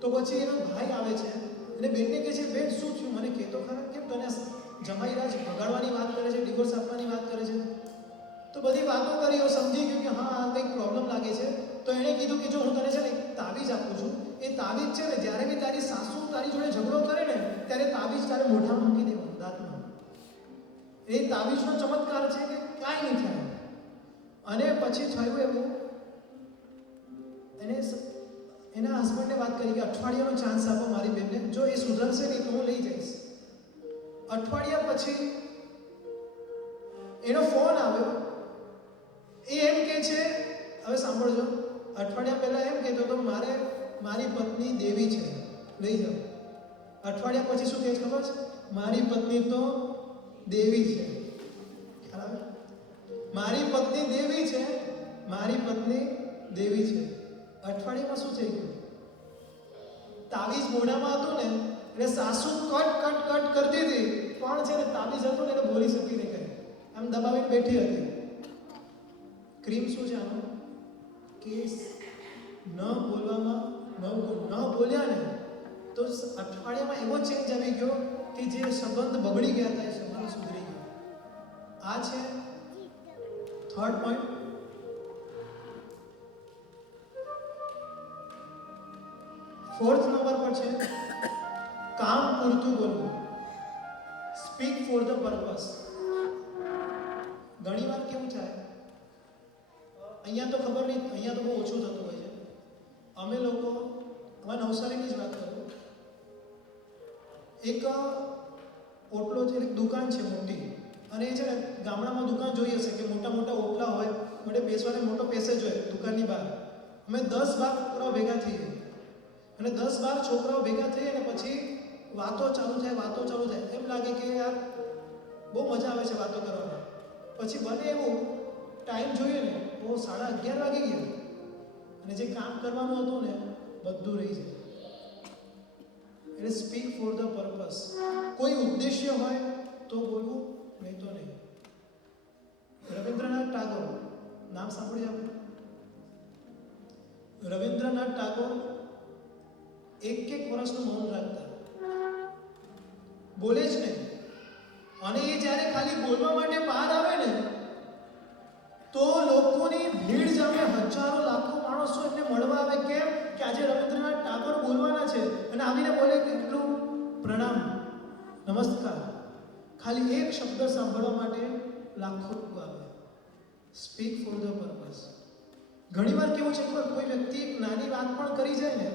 તો પછી એનો ભાઈ આવે છે અને બેનને કહે છે, બેન શું થયું મને કહેતો ખરા, કેમ તને જમાઈ રાજ ભગાડવાની વાત કરે છે, ડિવોર્સ આપવાની વાત કરે છે? તો બધી વાતો કરી, એવું સમજી ગયું કે હા આ કંઈક પ્રોબ્લેમ લાગે છે. તો એણે કીધું કે જો હું તને છે ને એક તાવીજ આપું છું, એ તાવીજ છે ને જ્યારે બી તારી સાસુ તારી જોડે ઝઘડો કરે ને ત્યારે તાવીજ તારે મોઢામાં મૂકી દેવાનું, દાંતમાં. એ તાવીજનો ચમત્કાર છે કે કાંઈ નહીં થાય. અને પછી થયું એવું, એને એના હસબન્ડે વાત કરી કે અઠવાડિયાનો ચાન્સ આપો મારી બેનને, જો એ સુધરશે નહીં તો હું લઈ જઈશ. અઠવાડિયા પછી એનો ફોન આવ્યો. એ એમ કહે છે હવે સાંભળજો, અઠવાડિયા પહેલા એમ કહેતો તો મારી પત્ની દેવી છે, લઈ જાઓ. અઠવાડિયા પછી શું કહે છે ખબર છે? મારી પત્ની તો દેવી છે. ખ્યાલ આવે? મારી પત્ની દેવી છે, મારી પત્ની દેવી છે. અઠવાડિયામાં શું થઈ ગયું? તાવીજ મોઢામાં હતું ને એટલે સાસુ કટ કરતી હતી, પણ છે ને તાવીજ હતું ને એટલે બોલી શકી નહીં કઈ, આમ દબાવીને બેઠી હતી. ક્રીમ શું છે આનો? કે ન બોલવામાં ન બોલ્યા ને તો અઠવાડિયામાં એવો ચેન્જ આવી ગયો કે જે સંબંધ બગડી ગયા હતા એ સંબંધ સુધરી ગયો. આ છે થર્ડ પોઈન્ટ. ફોર્થ નંબર પર છે કામ પૂરતું બોલવું. Speak for the purpose. ઘણી વાર કેવું થાય, અહીંયા તો ખબર નહીં, અહીંયા તો બહુ ઓછું થતું હોય છે. અમે લોકો, હવે નવસારીની જ વાત કરું, એક ઓટલો છે, એક દુકાન છે મોટી, અને એ છે ને ગામડામાં દુકાન જોઈએ છે કે મોટા મોટા ઓટલા હોય, માટે બેસવાને મોટો પેસેજ હોય દુકાનની બહાર. અમે 10-12 છોકરાઓ ભેગા થઈએ અને 10-12 છોકરાઓ ભેગા થઈએ અને પછી વાતો ચાલુ થાય. એમ લાગે કે યાર બહુ મજા આવે છે વાતો કરવામાં. પછી બને એવું ટાઈમ જોઈએ ને તો 11:30 વાગી ગયા અને જે કામ કરવાનું હતું ને બધું રહી જાય. એટલે સ્પીક ફોર ધ પર્પસ. કોઈ ઉદ્દેશ્ય હોય તો બોલવું, નહીં તો નહીં. રવિન્દ્રનાથ ટાગોર નામ સાંભળ્યું આપણે? રવિન્દ્રનાથ ટાગોર એક વર્ષનું મૌન રાખતા, બોલે જ નહીં. અને એ જ્યારે ખાલી બોલવા માટે બહાર આવે ને તો લોકોની ભીડ જામે, હજારો લાખો માણસો એમને મળવા આવે. કેમ કે આજે રવિન્દ્રનાથ ટાગોર બોલવાના છે અને આવીને બોલે કે એટલું પ્રણામ, નમસ્કાર. ખાલી એક શબ્દ સાંભળવા માટે લાખો લોકો આવે. Speak for the purpose. ઘણીવાર કેવું છે કે કોઈ વ્યક્તિ એક નાની વાત પણ કરી જાય ને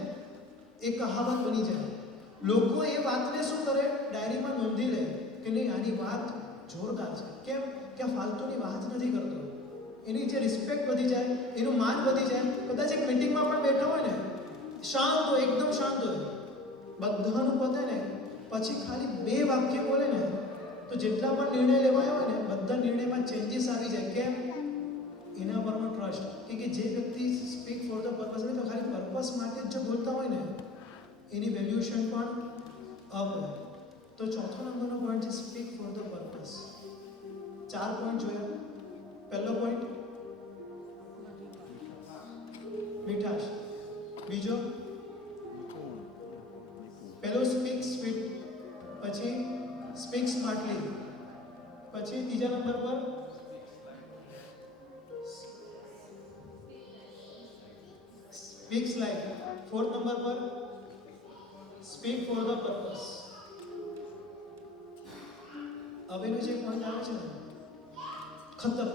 એ કહાવત બની જાય. લોકો એ વાતને શું કરે? ડાયરીમાં નોંધી લે કે નહીં આની વાત જોરદાર છે. કેમ કે ફાલતુની વાત નથી કરતો. એની જે રિસ્પેક્ટ વધી જાય, એનું માન વધી જાય. કદાચ એક મીટિંગમાં પણ બેઠા હોય ને, શાંત હોય, એકદમ શાંત હોય, બધાનું પતે ને પછી ખાલી 2 વાક્ય બોલે ને તો જેટલા પણ નિર્ણય લેવાયા હોય ને બધા નિર્ણયમાં ચેન્જીસ આવી જાય. કેમ? એના પરનો ટ્રસ્ટ. કે જે વ્યક્તિ સ્પીક ફોર ધ પર્પસ ને તો ખાલી પર્પસ માટે જ જો બોલતા હોય ને એની વેલ્યુએશન પણ અપ હોય. તો ચોથો નંબરનો પોઈન્ટ છે speak for the purpose. 4 point જોયા. પહેલો પોઈન્ટ મીઠાશ. બીજો પહેલો સ્પીક સ્વીટ, પછી સ્પીક સ્માર્ટલી, પછી ત્રીજા નંબર પર સ્પીક્સ લાઈફ, ફોર્થ નંબર પર સ્પીક ફોર ધ પર્પસ. હવેનો જે પોઈન્ટ આવે છે ને ખતમ.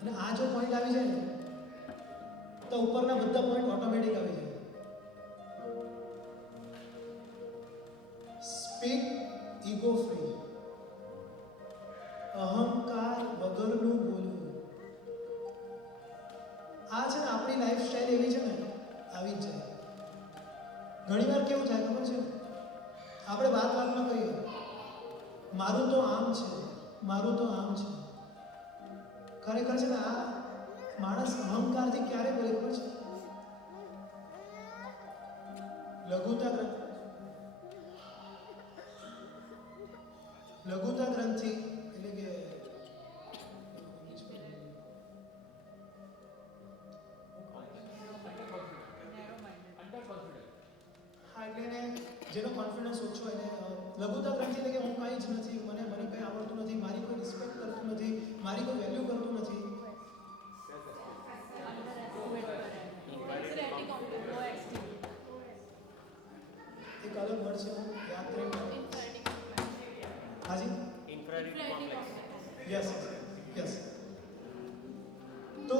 અને આ જો પોઈન્ટ આવી જાય ને તો ઉપરના બધા પોઈન્ટ ઓટોમેટિક આવી જાય. Speak ego free. અહંકાર વગરનું બોલવું. આ છે ને આપણી લાઈફસ્ટાઈલ એવી છે ને આવી જ જાય. ઘણીવાર કેવું થાય ખબર છે? આપણે વાતમાં કહીએ મારું તો આમ છે, મારું તો આમ છે. ખરેખર છે ને આ માણસ અહંકારથી ક્યારે બોલે ખબર છે? લઘુતા ગ્રંથિ એટલે કે જેનો કોન્ફિડન્સ ઓછો હોય ને લઘુતા ગ્રંથિ એટલે કે હું કંઈ જ નથી, મને કંઈ આવડતું નથી, મારી કોઈ રિસ્પેક્ટ કરતું નથી, મારી કોઈ વેલ્યુ કરતું નથી. એક અલગ વર્ડ છે, યાદ કરી. હાજી, યસ. તો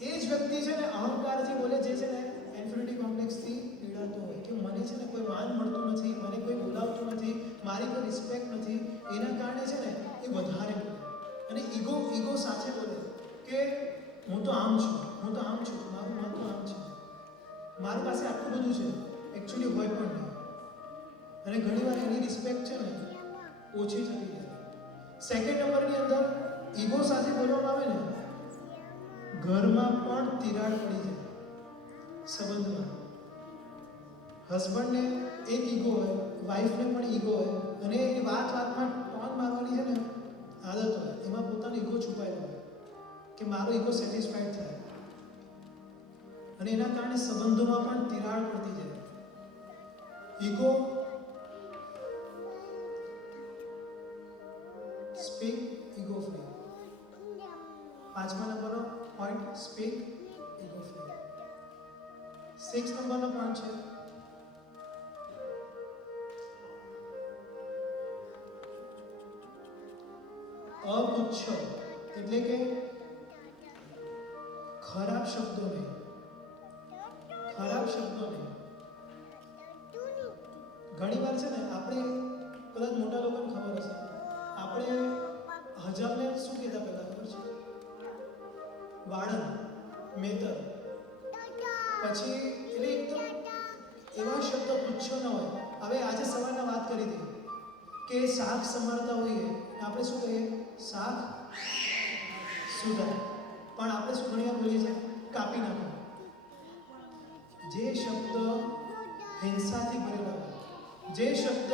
એ જ વ્યક્તિ છે ને અહંકારથી બોલે જે છે ને ઇન્ફિનિટી કોમ્પ્લેક્સથી પીડાતો હોય કે મને છે ને કોઈ માન મળતું નથી, મને કોઈ બોલાવતું નથી, મારી કોઈ રિસ્પેક્ટ નથી. એના કારણે છે ને એ વધારે બોલે અને ઈગો સાથે બોલે. કે હું તો આમ છું, મારું મહત્વ આમ છે, મારી પાસે આટલું બધું છે, એકચ્યુઅલી હોય પણ નહીં. અને ઘણીવાર એની રિસ્પેક્ટ છે ને ઓછી થતી જાય. સેકન્ડ નંબરની અંદર ઈગો સાથે બોલવામાં આવે ને, ઘરમાં પણ તિરાડ પડી જાય. સંબંધમાં હસબન્ડને એક ઈગો હોય, વાઈફને પણ ઈગો હોય, અને એ વાતમાં ટોન મારવાની છે ને આદત હોય, એમાં પોતાનો ઈગો છુપાયેલો હોય કે મારો ઈગો સેટિસ્ફાઈડ થાય, અને એના કારણે સંબંધોમાં પણ તિરાડ પડતી જાય. Ego speak ego free. 5મા નંબરનો પોઈન્ટ, સ્પીક ઈગો ફ્રી. 6 નંબરનો પોઈન્ટ છે અપુચ્છ, એટલે કે ખરાબ શબ્દો નહીં. ઘણીવાર છે ને આપણે, કદાચ મોટા લોકોને ખબર હશે, આપણે હજામને શું કહેતા પહેલા ખબર છે? વાડન, મેતર. પછી એટલે એકદમ એવા શબ્દ પુચ્છો ન હોય. હવે આજે સવારના વાત કરી હતી કે શાક સમારતા હોઈએ આપણે શું કહીએ? શાક સુધાર. પણ આપણે શું ઘણીવાર બોલીએ છીએ? કાપી નાખો. જે શબ્દ હિંસાથી ભરેલા હોય, જે શબ્દ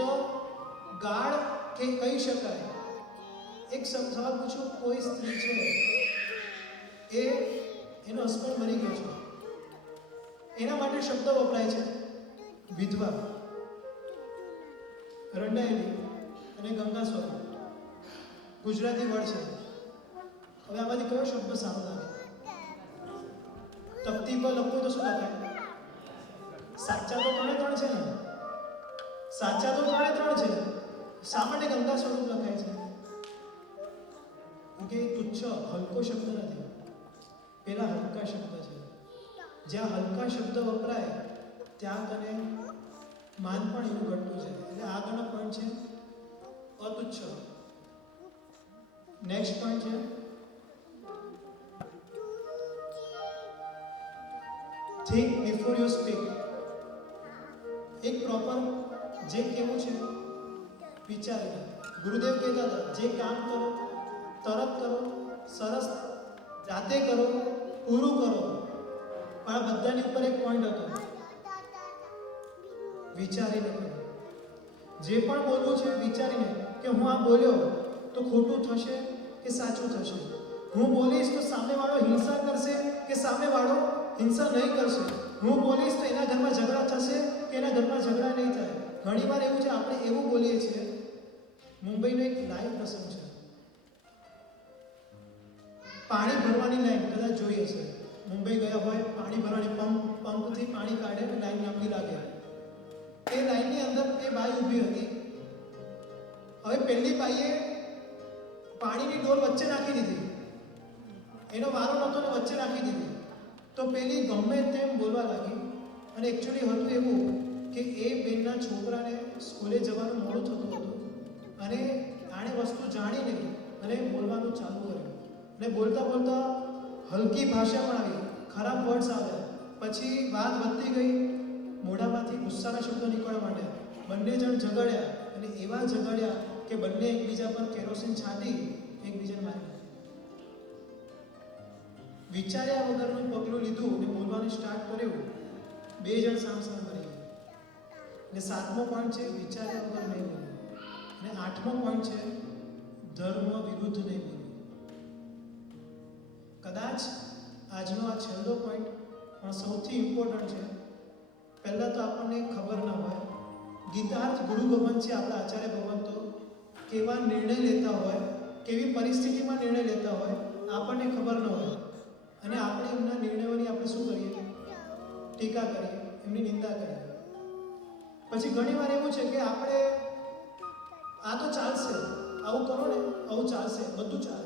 ગાળ કે કહી શકાય. એક સવાલ પૂછું, કોઈ સ્ત્રી છે એ એનો હસબન્ડ મરી ગયો છે, એના માટે શબ્દ વપરાય છે વિધવા, રંડાયેલી અને ગંગાસ્વર. ગુજરાતી વર્ડ છે. હવે આમાંથી કયો શબ્દ સારો લાગે? તકતી પર લખવું તો શું લખાય? સાચા તો ત્રણે ત્રણ છે ને, સાચા તો ત્રણે ત્રણ છે. શા માટે ગંગા સ્વરૂપ લખાય છે? કે તુચ્છ હલકો શબ્દ નથી, પેલા હલકા શબ્દ છે. જ્યાં હલકા શબ્દ વપરાય ત્યાં તને માન પણ એવું ઘટતું છે. એટલે આગળનો પોઈન્ટ છે અતુચ્છ. નેક્સ્ટ પોઈન્ટ છે થિંક બિફોર યુ સ્પીક. એક પ્રોપર જે કહેવું છે વિચારીને. ગુરુદેવ કહેતા હતા, જે કામ કરો તરત કરો, સરસ જાતે કરો, પૂરું કરો. પણ આ બધાની ઉપર એક પોઈન્ટ હતો, વિચારીને કરો. જે પણ બોલવું છે વિચારીને, કે હું આ બોલ્યો તો ખોટું થશે કે સાચું થશે. હું બોલીશ તો સામેવાળો હિંસા કરશે કે સામેવાળો હિંસા નહીં કરશે. હું બોલીશ તો એના ઘરમાં ઝઘડા થશે કે એના ઘરમાં ઝઘડા નહીં થાય. ઘણીવાર એવું છે, આપણે એવું બોલીએ છીએ. મુંબઈનો એક લાઈવ પ્રસંગ છે. પાણી ભરવાની લાઈન કદાચ જોઈએ છે. મુંબઈ ગયા હોય, પાણી ભરવાની પંપથી પાણી કાઢે ને લાઈન લાંબી લાગે. એ લાઈનની અંદર એ બાઈ ઊભી હતી. હવે પહેલી બાઈએ પાણીની ડોલ વચ્ચે નાખી દીધી, એનો વારો નહોતો ને વચ્ચે નાખી દીધી. તો પેલી ગમે તેમ બોલવા લાગી. અને એકચ્યુઅલી હતું એવું કે એ બેનના છોકરાને સ્કૂલે જવાનું મોડું થતું હતું, અને આણે વસ્તુ જાણી નહીં અને બોલવાનું ચાલુ કર્યું. અને બોલતા બોલતા હલકી ભાષા પણ આવી, ખરાબ વર્ડ્સ આવ્યા. પછી વાત વધતી ગઈ, મોઢામાંથી ગુસ્સાના શબ્દો નીકળવા માંડ્યા. બંને જણ ઝઘડ્યા, અને એવા ઝઘડ્યા કે બંને એકબીજા પર કેરોસીન છાંટી એકબીજાને મારી. વિચાર્યા વગરનું પગલું લીધું અને બોલવાનું સ્ટાર્ટ કર્યું. બે જણ સામસામે મરી ગયા. અને 7મો પોઈન્ટ છે વિચાર્યા વગર નહીં બોલવું. અને 8મો પોઈન્ટ છે ધર્મ વિરુદ્ધ નહીં બોલવું. કદાચ આજનો આ છેલ્લો પોઈન્ટ પણ સૌથી ઇમ્પોર્ટન્ટ છે. પહેલાં તો આપણને ખબર ન હોય, ગીતાર્થ ગુરુ ભગવાન છે આપણા આચાર્ય ભગવાન, તો કેવા નિર્ણય લેતા હોય, કેવી પરિસ્થિતિમાં નિર્ણય લેતા હોય આપણને ખબર ન હોય. અને આપણે એમના નિર્ણયોની આપણે શું કરીએ? ટીકા કરીએ, એમની નિંદા કરીએ. પછી ઘણીવાર એવું છે કે આપણે આ તો ચાલશે, આવું કરો ને આવું ચાલશે, બધું ચાલે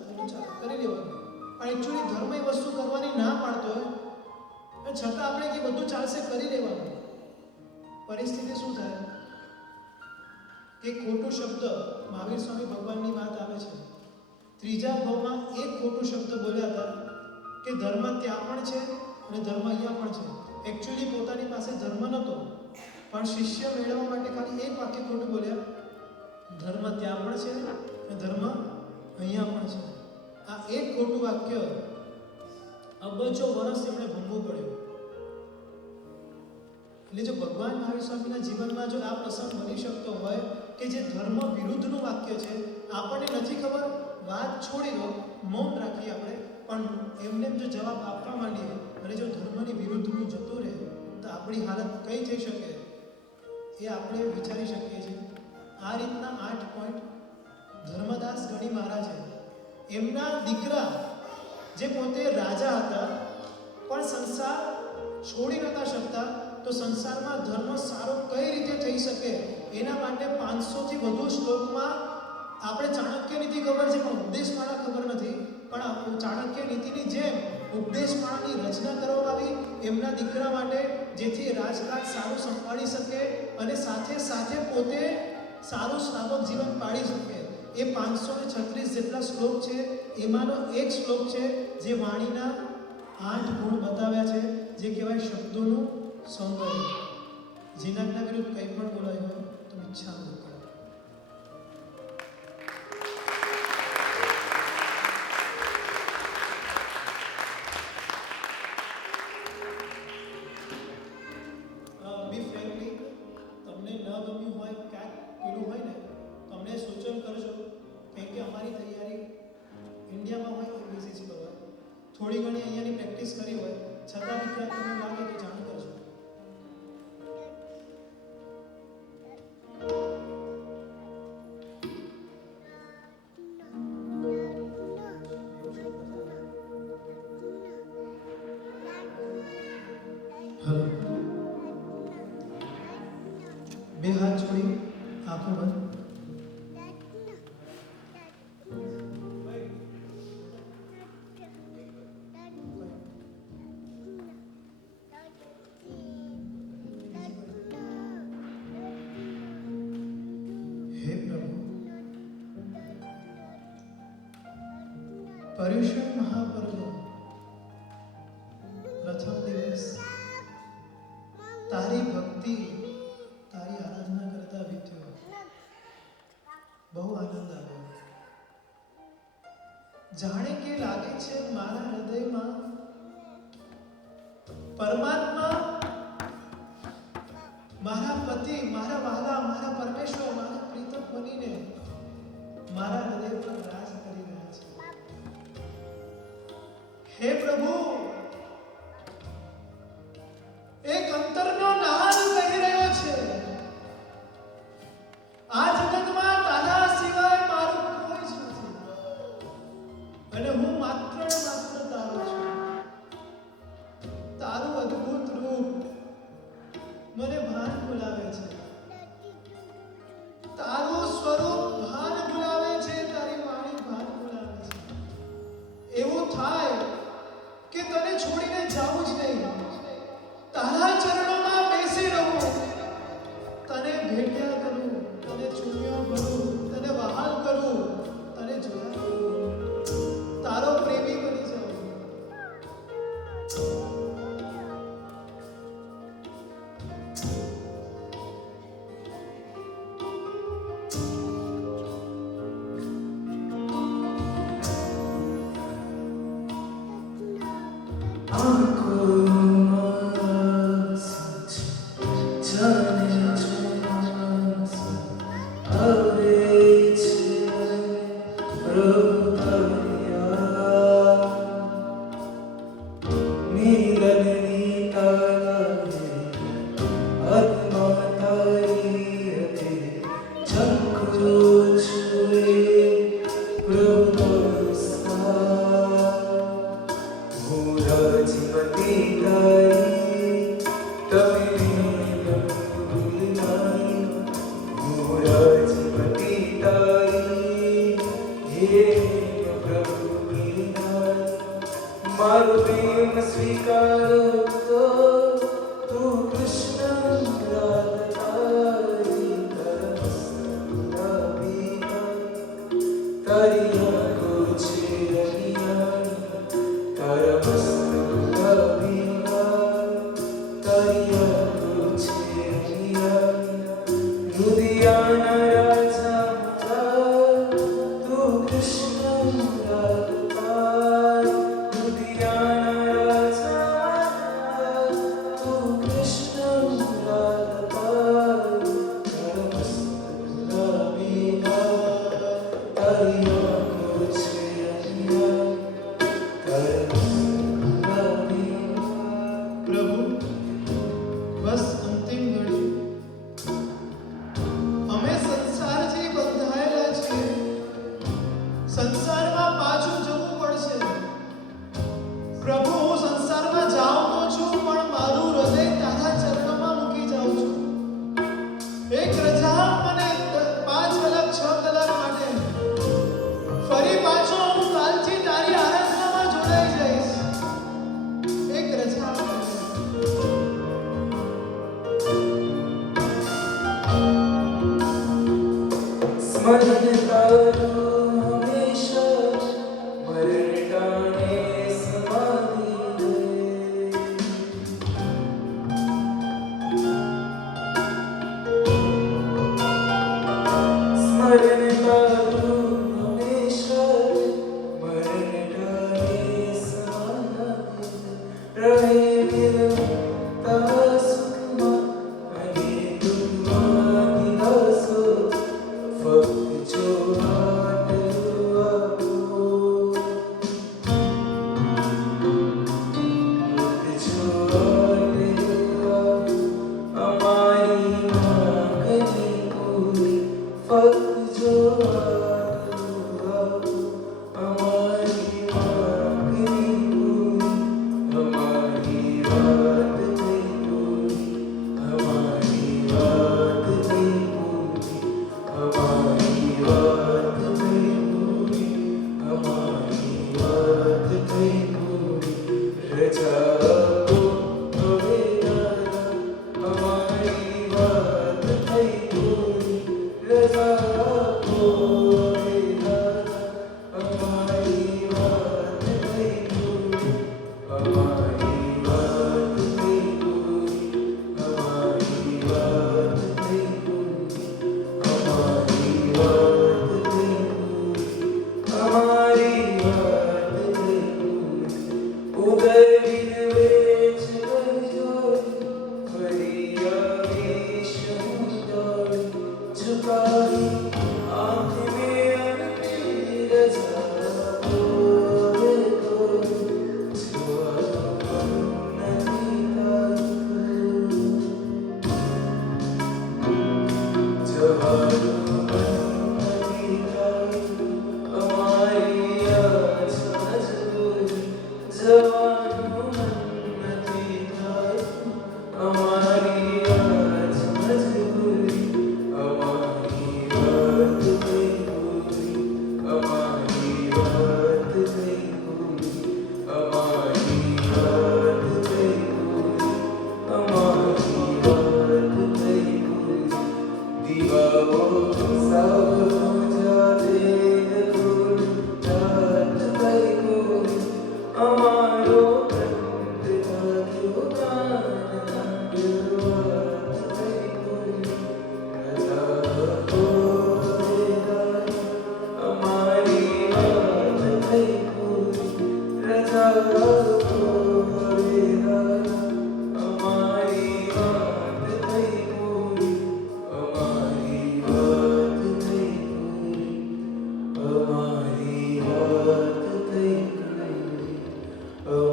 કરી લેવાનું. પણ એકચ્યુઅલી ધર્મ એ વસ્તુ કરવાની ના પાડતો હોય, છતાં આપણે કે બધું ચાલશે કરી લેવાનું. પરિસ્થિતિ શું થાય કે ખોટું શબ્દ, મહાવીર સ્વામી ભગવાનની વાત આવે છે, ત્રીજા ભાવમાં એક ખોટું શબ્દ બોલ્યા હતા કે ધર્મ ત્યાં પણ છે અને ધર્મ અહીંયા પણ છે. એકચ્યુઅલી પોતાની પાસે ધર્મ નહોતો, પણ શિષ્ય મેળવવા માટે ખાલી એક વાક્ય ખોટું બોલ્યા, ધર્મ ત્યાં પણ છે અને ધર્મ અહીંયા પણ છે. આ એક ખોટું વાક્ય અબજો વર્ષ એમણે ભમવું પડ્યું. એટલે જો ભગવાન મહાવીર સ્વામીના જીવનમાં જો આ પ્રસંગ બની શકતો હોય કે જે ધર્મ વિરુદ્ધનું વાક્ય છે, આપણને નથી ખબર, વાત છોડી દો, મૌન રાખીએ આપણે, પણ એમને જો જવાબ આપવા માંડીએ અને જો ધર્મની વિરુદ્ધનું જતું રહે તો આપણી હાલત કઈ થઈ શકે એ આપણે વિચારી શકીએ છીએ. આ રીતના 8 પોઈન્ટ ધર્મદાસ ગણી મહારાજે એમના દીકરા જે પોતે રાજા હતા પણ સંસાર છોડી નતા શકતા, તો સંસારમાં ધર્મ સારો કઈ રીતે થઈ શકે એના માટે 500 થી વધુ શ્લોકમાં આપણે ચાણક્ય નીતિ ખબર છે પણ ઉપદેશમાળા ખબર નથી, પણ ચાણક્ય નીતિની જેમ ઉપદેશમાળાની રચના કરવામાં આવી એમના દીકરા માટે, જેથી રાજકાજ સારું સંભાળી શકે અને સાથે સાથે પોતે સારું શ્રાવક જીવન પાડી શકે. એ 536 જેટલા શ્લોક છે, એમાંનો એક શ્લોક છે જે વાણીના 8 ગુણ બતાવ્યા છે, જે કહેવાય શબ્દોનું સૌંદર્ય. જીનાજના વિરુદ્ધ કંઈ પણ બોલાયું હોય તો ઈચ્છા ન કરો. બી ફ્રેન્કલી, તમને ન ગમ્યું હોય, ક્યાંક પેલું હોય ને, તો અમને સૂચન કરજો, કેમ કે અમારી તૈયારી ઇન્ડિયામાં હોય તો બેસિસ પર હોય, થોડી ઘણી અહીંયાની પ્રેક્ટિસ કરી હોય છતાં વિદ્યાર્થીઓને લાગે તો જાણ કરજો. બે હાથ જોડી, આંખો બંધ. હે પ્રભુ, પર્યુષણ મહાપર્વ પ્રથમ દિવસ તારી ભક્તિ, તારી આરાધના કરતા વીત્યો. બહુ આનંદ આવ્યો. જાણે કે લાગે છે મારા હૃદયમાં પરમાત્મા, મારા પતિ, મારા વાલા, મારા પરમેશ્વર, મારા પ્રીતમ બનીને મારા હૃદય પર રાજ કરી રહ્યા છે. હે પ્રભુ, એક અંતરનો નાદ કહી રહ્યો છે, આ જગતમાં તારા સિવાય મારું કોઈ જ નથી અને હું માત્ર ને માત્ર તારો છું. તારું અદ્ભુત રૂપ મને ભાન ભૂલાવે છે, તારું સ્વરૂપ ભાન ભૂલાવે છે, તારી વાણી ભાન ભૂલાવે છે. એવું થાય કે તને છોડીને જાવું જ નહીં, તારા ચરણોમાં બેસી રહું, તને ભેટ્યા કરું, તને ચૂમ્યો ભરું, તને વહાલ કરું, તને જોયા કરું, તારો પ્રેમી બની જાઉં. Taria ko chiraniya, taramasa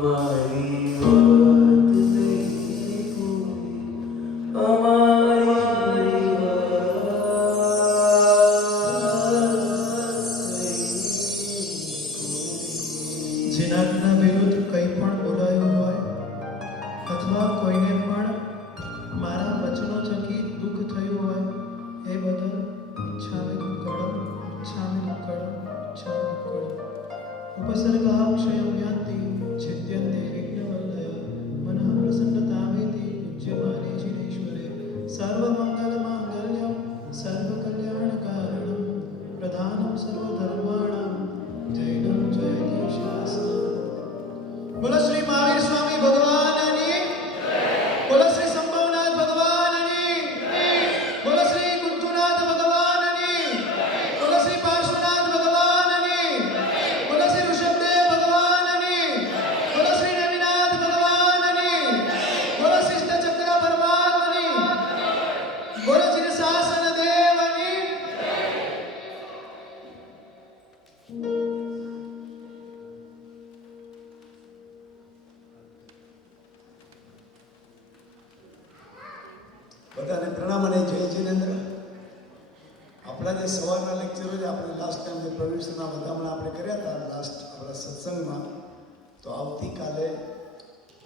અમારી વાત નહીં પૂરી, અમારી જેના વિના વિરુદ્ધ કંઈ પણ બોલાયું હોય અથવા કોઈને પણ મારા વચનો થકી દુઃખ થયું હોય એ બદલ ઈચ્છામિ દુક્કડમ ઈચ્છામિ દુક્કડમ ઈચ્છામિ દુક્કડમ ઉપસર્ગः ક્ષયં યાન્તિ છિદ્યન્તે વિઘ્નવલ્લય મનઃ પ્રસન્નતામેતિ પૂજ્યમાને જીનેશ્વરે સર્વમંગલમાંગલ્યં સર્વકલ્યાણકારણં પ્રધાनं સર્વધર્માણાં જૈનમ જયતિ શાસનમ. બોલો શ્રી મહાવીર સ્વામી ભગવાનની બોલો શ્રી સંભવનાથ ભગવાનની બોલો શ્રી કુંતુનાથ ભગવાનની બોલો શ્રી પાર્શ્વનાથ ભગવાનની બોલો શ્રી ઋષભદેવ ભગવાનની બોલો શ્રી નવીનાથ ભગવાનની બોલો શિષ્ટચક્ર પરમાત્મની બોલો શ્રી શાસન દેવની. બધાને પ્રણામ અને જય જિનેન્દ્ર. આપણા જે સવારના લેક્ચરો છે આપણે લાસ્ટ ટાઈમ જે પ્રવેશના વધામણા આપણે કર્યા હતા લાસ્ટ આપણા સત્સંગમાં, તો આવતીકાલે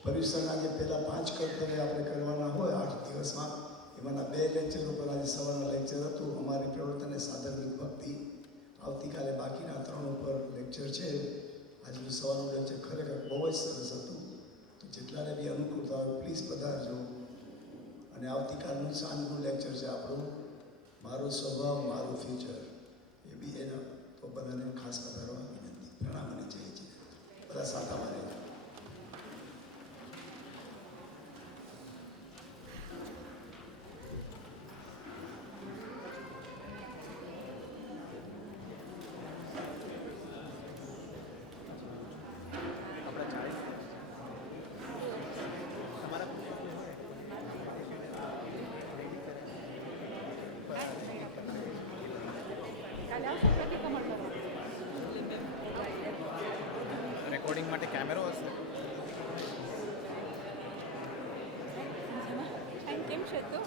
પર્યુષણના જે પહેલાં 5 કર્તવ્ય આપણે કરવાના હોય 8 દિવસમાં, એમાંના 2 લેક્ચર ઉપર આજે સવારના લેક્ચર હતું અમારી પ્રવર્તન અને સાધર્મિક ભક્તિ. આવતીકાલે બાકીના 3 ઉપર લેક્ચર છે. આજનું સવારનું લેક્ચર ખરેખર બહુ જ સરસ હતું. તો જેટલાને બી અનુકૂળતા હોય પ્લીઝ પધારજો. અને આવતીકાલનું સાંજનું લેક્ચર છે આપણું મારો સ્વભાવ મારું ફ્યુચર, એ બી એના તો બધાને ખાસ પધારવા વિનંતી. પ્રણામ અને જય જય. બધા સાતામાં રહેજો. રેકોર્ડિંગ માટે કેમેરો હશે. કેમ છે તો